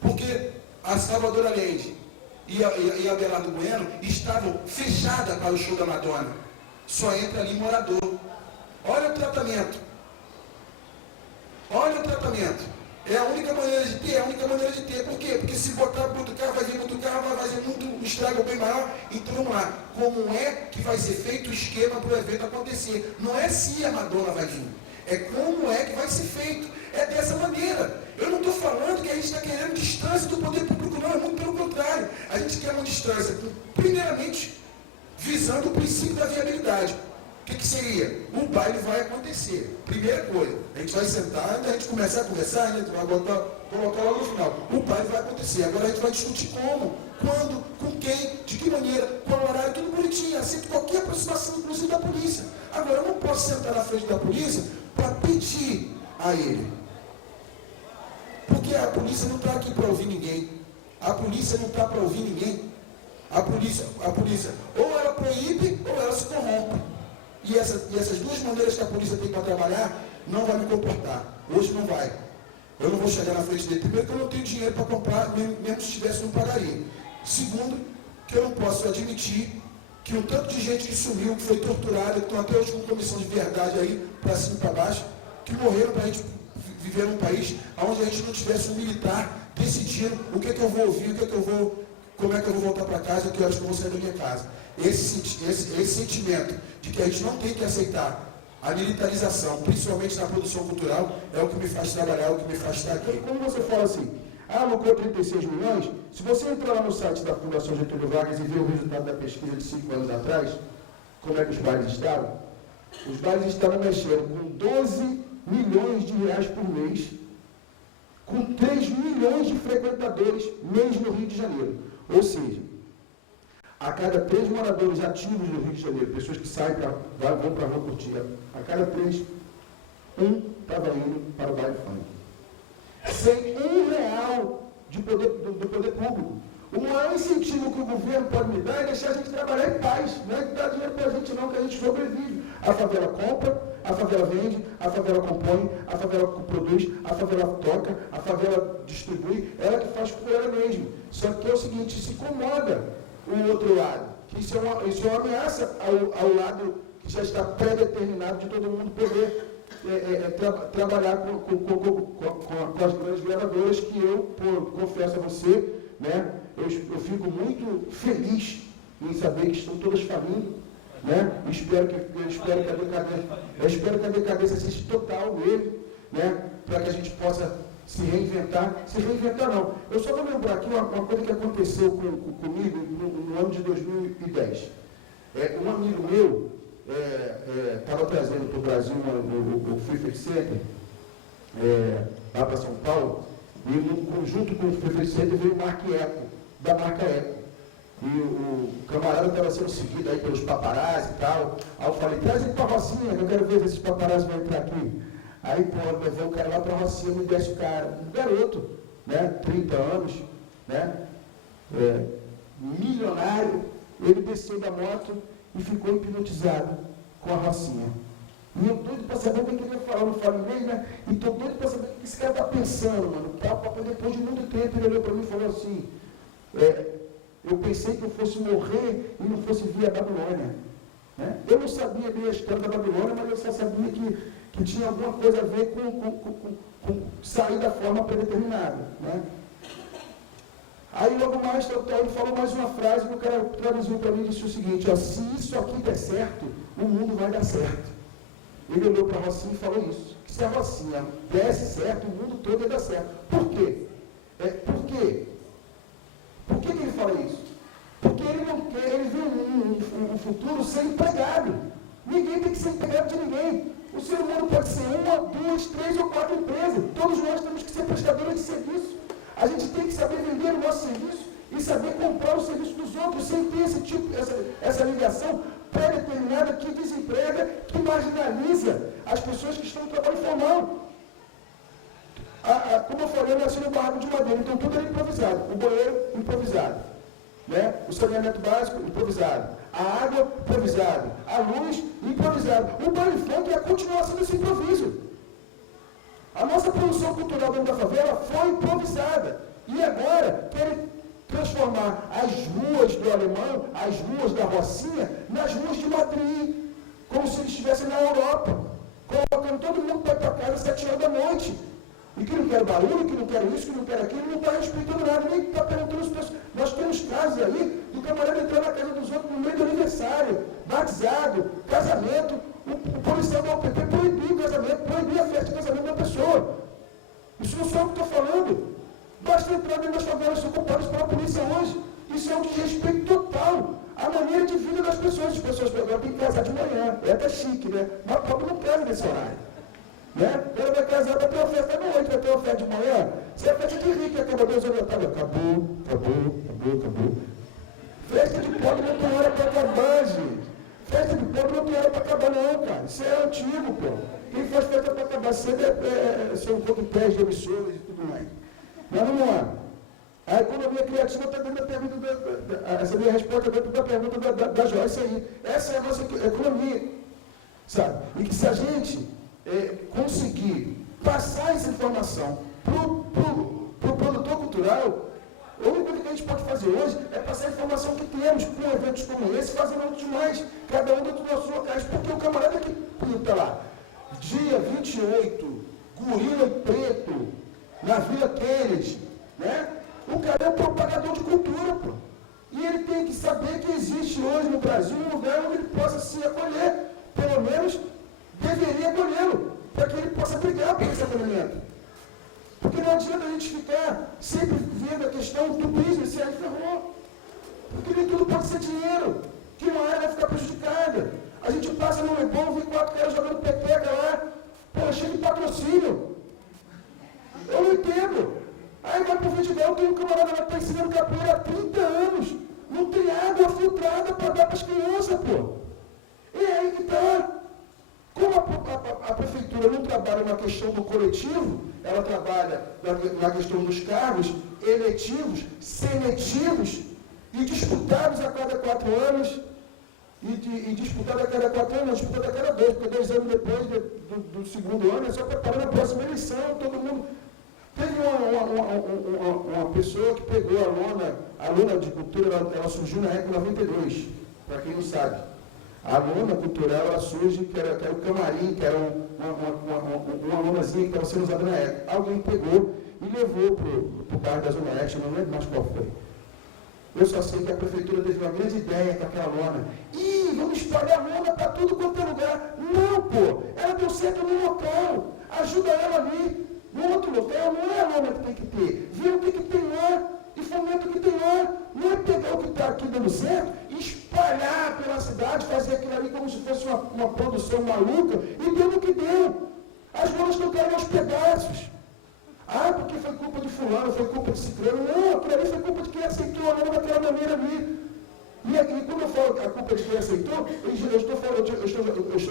porque a Salvador Allende e a Abelardo Bueno estavam fechadas para o show da Madonna. Só entra ali morador. Olha o tratamento. É a única maneira de ter, Por quê? Porque se botar muito carro, vai vir muito carro, vai fazer muito estrago bem maior. Então vamos lá. Como é que vai ser feito o esquema para o evento acontecer? Não é se a Madonna vai vir. É como é que vai ser feito. É dessa maneira. Eu não estou falando que a gente está querendo distância do poder público, não. É muito pelo contrário. A gente quer uma distância, primeiramente, visando o princípio da viabilidade. O que seria? O baile vai acontecer. Primeira coisa, a gente vai sentar, antes da gente começar a conversar, a gente vai colocar lá no final. O baile vai acontecer. Agora a gente vai discutir como, quando, com quem, de que maneira, qual horário, tudo bonitinho. Aceito qualquer aproximação, inclusive da polícia. Agora, eu não posso sentar na frente da polícia para pedir a ele. Porque a polícia não está aqui para ouvir ninguém. A polícia não está para ouvir ninguém. A polícia, ou ela proíbe, ou ela se corrompe. E essas 2 maneiras que a polícia tem para trabalhar, não vai me comportar. Hoje não vai. Eu não vou chegar na frente dele. Primeiro, que eu não tenho dinheiro para comprar, mesmo se tivesse, não pagaria. Segundo, que eu não posso admitir que um tanto de gente que sumiu, que foi torturada, que estão até hoje com comissão de verdade aí, para cima e para baixo, que morreram para a gente viver num país onde a gente não tivesse um militar decidindo o que eu vou ouvir, como é que eu vou voltar para casa, que horas que eu vou sair da minha casa. Esse sentimento de que a gente não tem que aceitar a militarização, principalmente na produção cultural, é o que me faz trabalhar, é o que me faz estar aqui. Quando você fala assim, lucrou 36 milhões, se você entrar lá no site da Fundação Getúlio Vargas e ver o resultado da pesquisa de 5 anos atrás, como é que os bailes estavam? Os bailes estavam mexendo com 12 milhões de reais por mês, com 3 milhões de frequentadores mês no Rio de Janeiro. Ou seja, a cada 3 moradores ativos no Rio de Janeiro, pessoas que saem, vão para a rua curtir, a cada 3, um estava indo para o baile funk. Sem R$1 do poder público. O maior incentivo que o governo pode me dar é deixar a gente trabalhar em paz. Não é que dá dinheiro para a gente não, que a gente sobrevive. A favela compra, a favela vende, a favela compõe, a favela produz, a favela toca, a favela distribui, ela que faz por ela mesma. Só que é o seguinte, se incomoda o outro lado. Isso é uma ameaça ao lado que já está pré-determinado de todo mundo poder trabalhar com as grandes gravadoras que eu, confesso a você, né, eu fico muito feliz em saber que estão todas falindo, né? Eu espero que a decadência seja total nele, né, para que a gente possa se reinventar não. Eu só vou lembrar aqui uma coisa que aconteceu comigo no ano de 2010. Um amigo meu estava trazendo para o Brasil o Free Center lá para São Paulo, e no conjunto com o prefeito veio o Eco, da marca Eco. E o camarada estava sendo seguido aí pelos paparazzi e tal. Aí eu falei, traz ele para a Rocinha, eu quero ver se esses paparazzi vão entrar aqui. Aí, pô, levou o cara lá para a Rocinha, me desce o cara, um garoto, né, 30 anos, né, milionário, ele desceu da moto e ficou hipnotizado com a Rocinha. E eu doido para saber o que ele ia falar, eu não falo inglês, né? E estou doido para saber o que esse cara está pensando, mano. Para depois de muito tempo, ele olhou para mim e falou assim, eu pensei que eu fosse morrer e não fosse vir a Babilônia. Né? Eu não sabia bem a história da Babilônia, mas eu só sabia que tinha alguma coisa a ver com sair da forma predeterminada. Né? Aí logo mais, ele falou mais uma frase que o cara traduziu para mim e disse o seguinte, ó, se isso aqui der certo, o mundo vai dar certo. Ele olhou para a Rocinha e falou isso, que se a Rocinha desse certo, o mundo todo ia dar certo. Por quê? Por quê? Por que ele fala isso? Porque ele não quer, ele vê um futuro sem empregado. Ninguém tem que ser empregado de ninguém. O ser humano pode ser 1, 2, 3 ou 4 empresas. Todos nós temos que ser prestadores de serviço. A gente tem que saber vender o nosso serviço e saber comprar o serviço dos outros, sem ter essa ligação pré-determinada que desemprega, que marginaliza as pessoas que estão no trabalho formal. Como eu falei, eu nasci no barraco de madeira, então tudo era improvisado. O banheiro, improvisado. Né? O saneamento básico, improvisado. A água, improvisado. A luz, improvisado. O baile funk é a continuação desse improviso. A nossa produção cultural dentro da favela foi improvisada. E agora querem transformar as ruas do Alemão, as ruas da Rocinha, nas ruas de Madrid, como se eles estivessem na Europa, colocando todo mundo para ir para casa às 7 horas da noite. E que não quer barulho, que não quer isso, que não quer aquilo, não está respeitando nada, nem está perguntando as pessoas. Nós temos casos aí do camarada entrar na casa dos outros no meio do aniversário, batizado, casamento. O policial da UPP proibiu o casamento, proibiu a festa de casamento da pessoa. Isso não sou eu que estou falando. Basta entrar dentro das favelas ocupadas pela polícia hoje. Isso é um desrespeito total à maneira de vida das pessoas. As pessoas agora têm que casar de manhã. É até chique, né? Mas pobre não casa nesse horário. Né? Ela vai casar, vai ter uma festa à noite, vai ter uma festa de manhã. Se é festa de rico, acaba 2 horas da tarde. Acabou. Festa de pobre não tem hora para acabar, gente. Festa de pobre não tem hora para acabar, não, cara. Isso é antigo, pô. Quem faz festa para acabar cedo é um pouco pés de emissoras e tudo mais. Mas vamos lá. A economia criativa está dentro da pergunta, essa minha resposta dentro da pergunta da Joyce aí. Essa é a nossa economia, sabe? E que se a gente conseguir passar essa informação para o produtor cultural, a única coisa que a gente pode fazer hoje é passar a informação que temos com eventos como esse, fazendo outros mais, cada um dentro dos nossos locais, porque o camarada que está lá, dia 28, Gorila Preto, na Vila Kennedy, né? O cara é um propagador de cultura, pô. E ele tem que saber que existe hoje no Brasil um lugar onde ele possa se acolher, pelo menos deveria acolhê-lo, para que ele possa brigar por esse acolhimento. Porque não adianta a gente ficar sempre vendo a questão do business, se aí ferrou. Porque nem tudo pode ser dinheiro, que uma área vai ficar prejudicada. A gente passa no Leblon, vê 4 caras jogando peteca lá, pô, cheio de patrocínio. Eu não entendo. Aí vai pro Vidigal, tem um camarada lá que está ensinando capoeira há 30 anos. Não tem água filtrada para dar para as crianças, pô. E é aí que está. Como a prefeitura não trabalha na questão do coletivo, ela trabalha na questão dos cargos eletivos, seletivos e disputados a cada 4 anos. E disputado a cada 4 anos, disputado a cada 2, porque 2 anos depois do segundo ano é só preparando a próxima eleição, todo mundo. Teve uma pessoa que pegou a lona de cultura, ela surgiu na época 92, para quem não sabe. A lona cultural, ela surge, que era o camarim, que era uma lonazinha que estava sendo usada na época. Alguém pegou e levou para o bairro da Zona Oeste, eu não lembro mais qual foi. Eu só sei que a prefeitura teve uma grande ideia com aquela lona. Ih, vamos espalhar lona para tudo quanto é lugar. Não, pô, ela deu certo no local. Ajuda ela ali. No outro local não é a lona que tem que ter. Vê o que tem lá e fomenta o que tem lá. Não é pegar o que está aqui dando certo e espalhar pela cidade, fazer aquilo ali como se fosse uma produção maluca e deu no que deu. As lonas estão caindo aos pedaços. Ah, porque foi culpa de fulano, foi culpa de ciclano. Não, aquilo ali foi culpa de quem aceitou a norma daquela maneira ali. E aqui, quando eu falo a culpa de quem aceitou, eu estou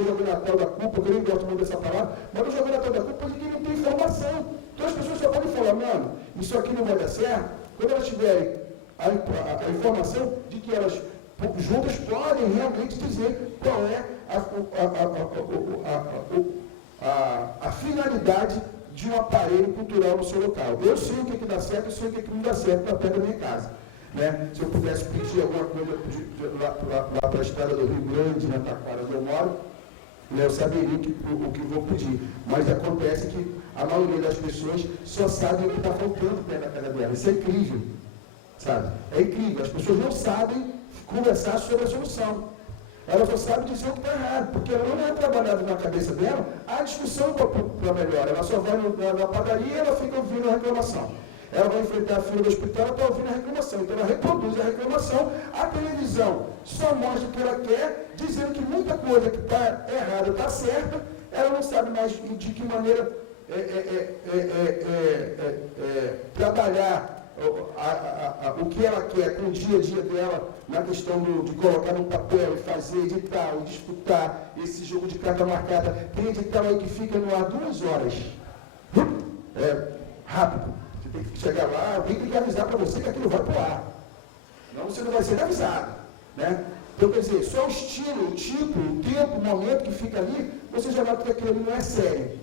jogando a tal da culpa, que eu nem gosto muito dessa palavra, mas eu estou jogando a tal da culpa de quem não tem informação. Então as pessoas só podem falar, mano, isso aqui não vai dar certo, quando elas tiverem a informação de que elas juntas podem realmente dizer qual é a finalidade de um aparelho cultural no seu local. Eu sei o que dá certo, eu sei o que não dá certo na perto da minha casa. Né? Se eu pudesse pedir alguma coisa lá para a estrada do Rio Grande, na Taquara, onde eu moro, né, eu saberia o que vou pedir. Mas acontece que a maioria das pessoas só sabe o que está faltando perto da casa dela. Isso é incrível. Sabe? É incrível. As pessoas não sabem conversar sobre a solução. Ela só sabe dizer o que está errado, porque ela não é trabalhada na cabeça dela a discussão para melhor. Ela só vai na padaria e ela fica ouvindo a reclamação. Ela vai enfrentar a fila do hospital e está ouvindo a reclamação. Então ela reproduz a reclamação. A televisão só mostra o que ela quer, dizendo que muita coisa que está errada está certa. Ela não sabe mais de que maneira trabalhar o que ela quer com o dia a dia dela, na questão de colocar no papel e fazer, editar, ou disputar esse jogo de carta marcada. Tem edital aí que fica no ar 2 horas. Rápido. Você tem que chegar lá, alguém tem que avisar para você que aquilo vai para o ar. Senão você não vai ser avisado. Né? Então, quer dizer, só o estilo, o tipo, o tempo, o momento que fica ali, você já nota que aquilo ali não é sério.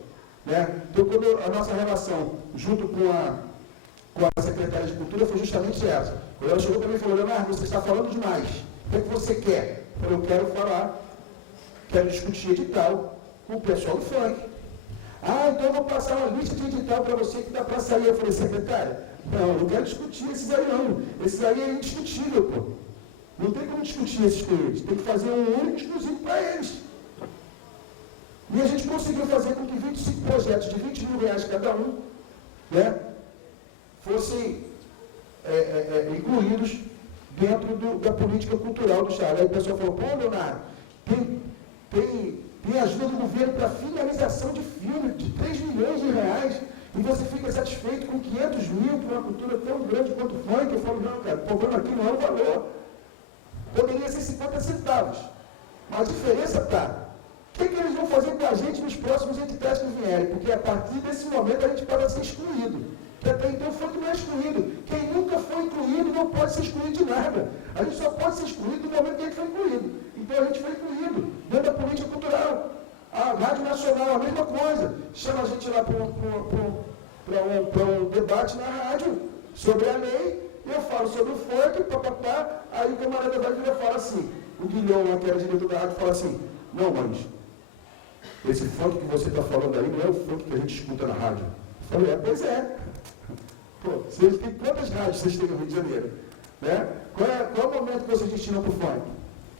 Né? Então, quando a nossa relação, junto com a secretária de Cultura, foi justamente essa. Quando ela chegou para mim e falou, Leonardo, você está falando demais. O que é que você quer? Eu falei, eu quero falar, quero discutir edital com o pessoal do funk. Ah, então eu vou passar uma lista de edital para você que dá para sair. Eu falei, secretária, não, eu não quero discutir esses aí não. Esses aí é indiscutível, pô. Não tem como discutir esses com eles. Tem que fazer um único exclusivo para eles. E a gente conseguiu fazer com que 25 projetos de R$20 mil cada um, né, fossem incluídos dentro da política cultural do Estado. Aí o pessoal falou, pô, Leonardo, tem ajuda do governo para finalização de filmes de R$3 milhões, e você fica satisfeito com 500 mil para uma cultura tão grande quanto o funk. Eu falo, não, cara, o problema aqui não é o valor. Poderia ser 50 centavos. Mas a diferença está. O que eles vão fazer com a gente nos próximos editais que vierem? Porque a partir desse momento a gente pode ser excluído. Que até então o funk não é excluído. Quem nunca foi incluído não pode ser excluído de nada. A gente só pode ser excluído no momento que a gente foi incluído. Então a gente foi incluído dentro da política cultural. A Rádio Nacional, a mesma coisa. Chama a gente lá para um debate na rádio sobre a lei. Eu falo sobre o funk, papapá. Aí o camarada vai vir e fala assim. O Guilherme, que era diretor da rádio, fala assim, não, manos, esse funk que você está falando aí não é o funk que a gente escuta na rádio. Eu falei, pois é. Pô, vocês têm quantas rádios vocês têm no Rio de Janeiro? Né? Qual é o momento que vocês destinam para o funk?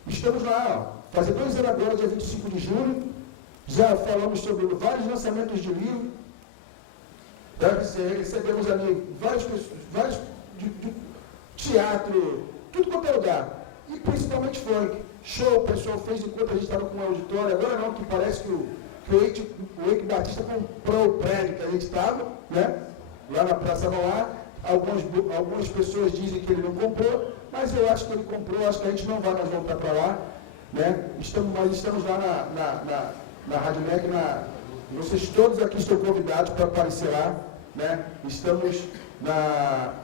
Estamos lá, ó, fazer 2 anos agora, dia 25 de julho, já falamos sobre vários lançamentos de livro, recebemos ali várias de teatro, tudo quanto é lugar, e principalmente funk. Show, o pessoal fez enquanto a gente estava com um auditório, agora não, que parece que o Eike Batista comprou o prédio que a gente estava, né? Lá na Praça Mauá. Algumas pessoas dizem que ele não comprou, mas eu acho que ele comprou, acho que a gente não vai mais voltar para lá, né? Mas estamos lá na Rádio MEC, vocês todos aqui estão convidados para aparecer lá, né? Estamos na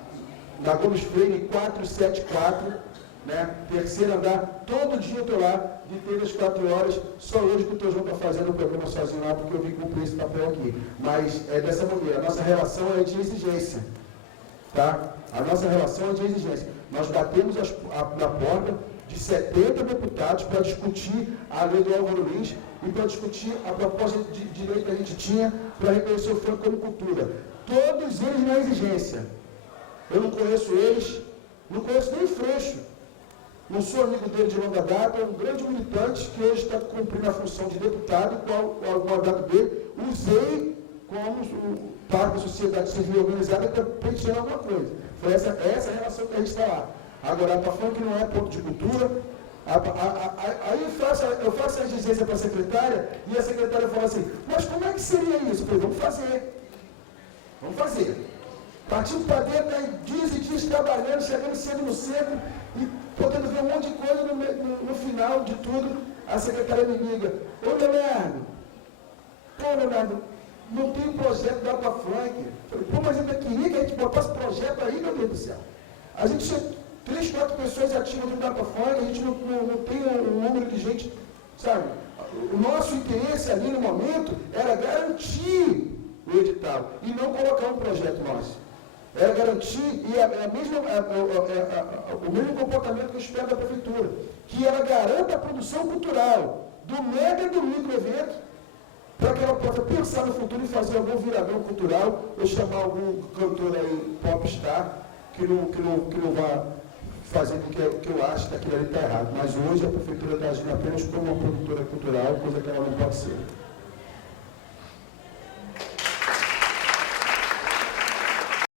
Gomes Freire 474, né? 3º andar, todo dia eu estou lá, de 3 às 4 horas, só hoje que o Teu João está fazendo o programa sozinho lá, porque eu vim cumprir esse papel aqui. Mas é dessa maneira, a nossa relação é de exigência. Tá? A nossa relação é de exigência. Nós batemos na porta de 70 deputados para discutir a lei do Álvaro Lins e para discutir a proposta de lei que a gente tinha para reconhecer o funk como cultura. Todos eles na exigência. Eu não conheço eles, não conheço nem o Freixo. Não sou amigo dele de longa data, é um grande militante que hoje está cumprindo a função de deputado, qual o mandato dele usei como parte da sociedade civil organizada para peticionar alguma coisa. Foi essa relação que a gente está lá. Agora, a Funk não é ponto de cultura, Aí eu faço a exigência para a secretária e a secretária fala assim, mas como é que seria isso? Eu falei, vamos fazer. Partindo para dentro, aí dias e dias trabalhando, chegando cedo no centro e podendo ver um monte de coisa no final de tudo, a secretária me liga, ô Leonardo, não tem um projeto da Aquafrank. Eu falei, mas eu ainda queria que a gente botasse projeto aí, meu Deus do céu. A gente tinha 3, 4 pessoas ativas dentro da Aquafrank, a gente não tem um número de gente, sabe? O nosso interesse ali no momento era garantir o edital e não colocar um projeto nosso. Era garantir, e o mesmo comportamento que eu espero da prefeitura, que ela garanta a produção cultural do mega e do micro evento, para que ela possa pensar no futuro e fazer algum viradão cultural, ou chamar algum cantor aí, popstar, que não vá fazer com que eu acho que aquilo ali está errado. Mas hoje a prefeitura está agindo apenas como uma produtora cultural, coisa que ela não pode ser.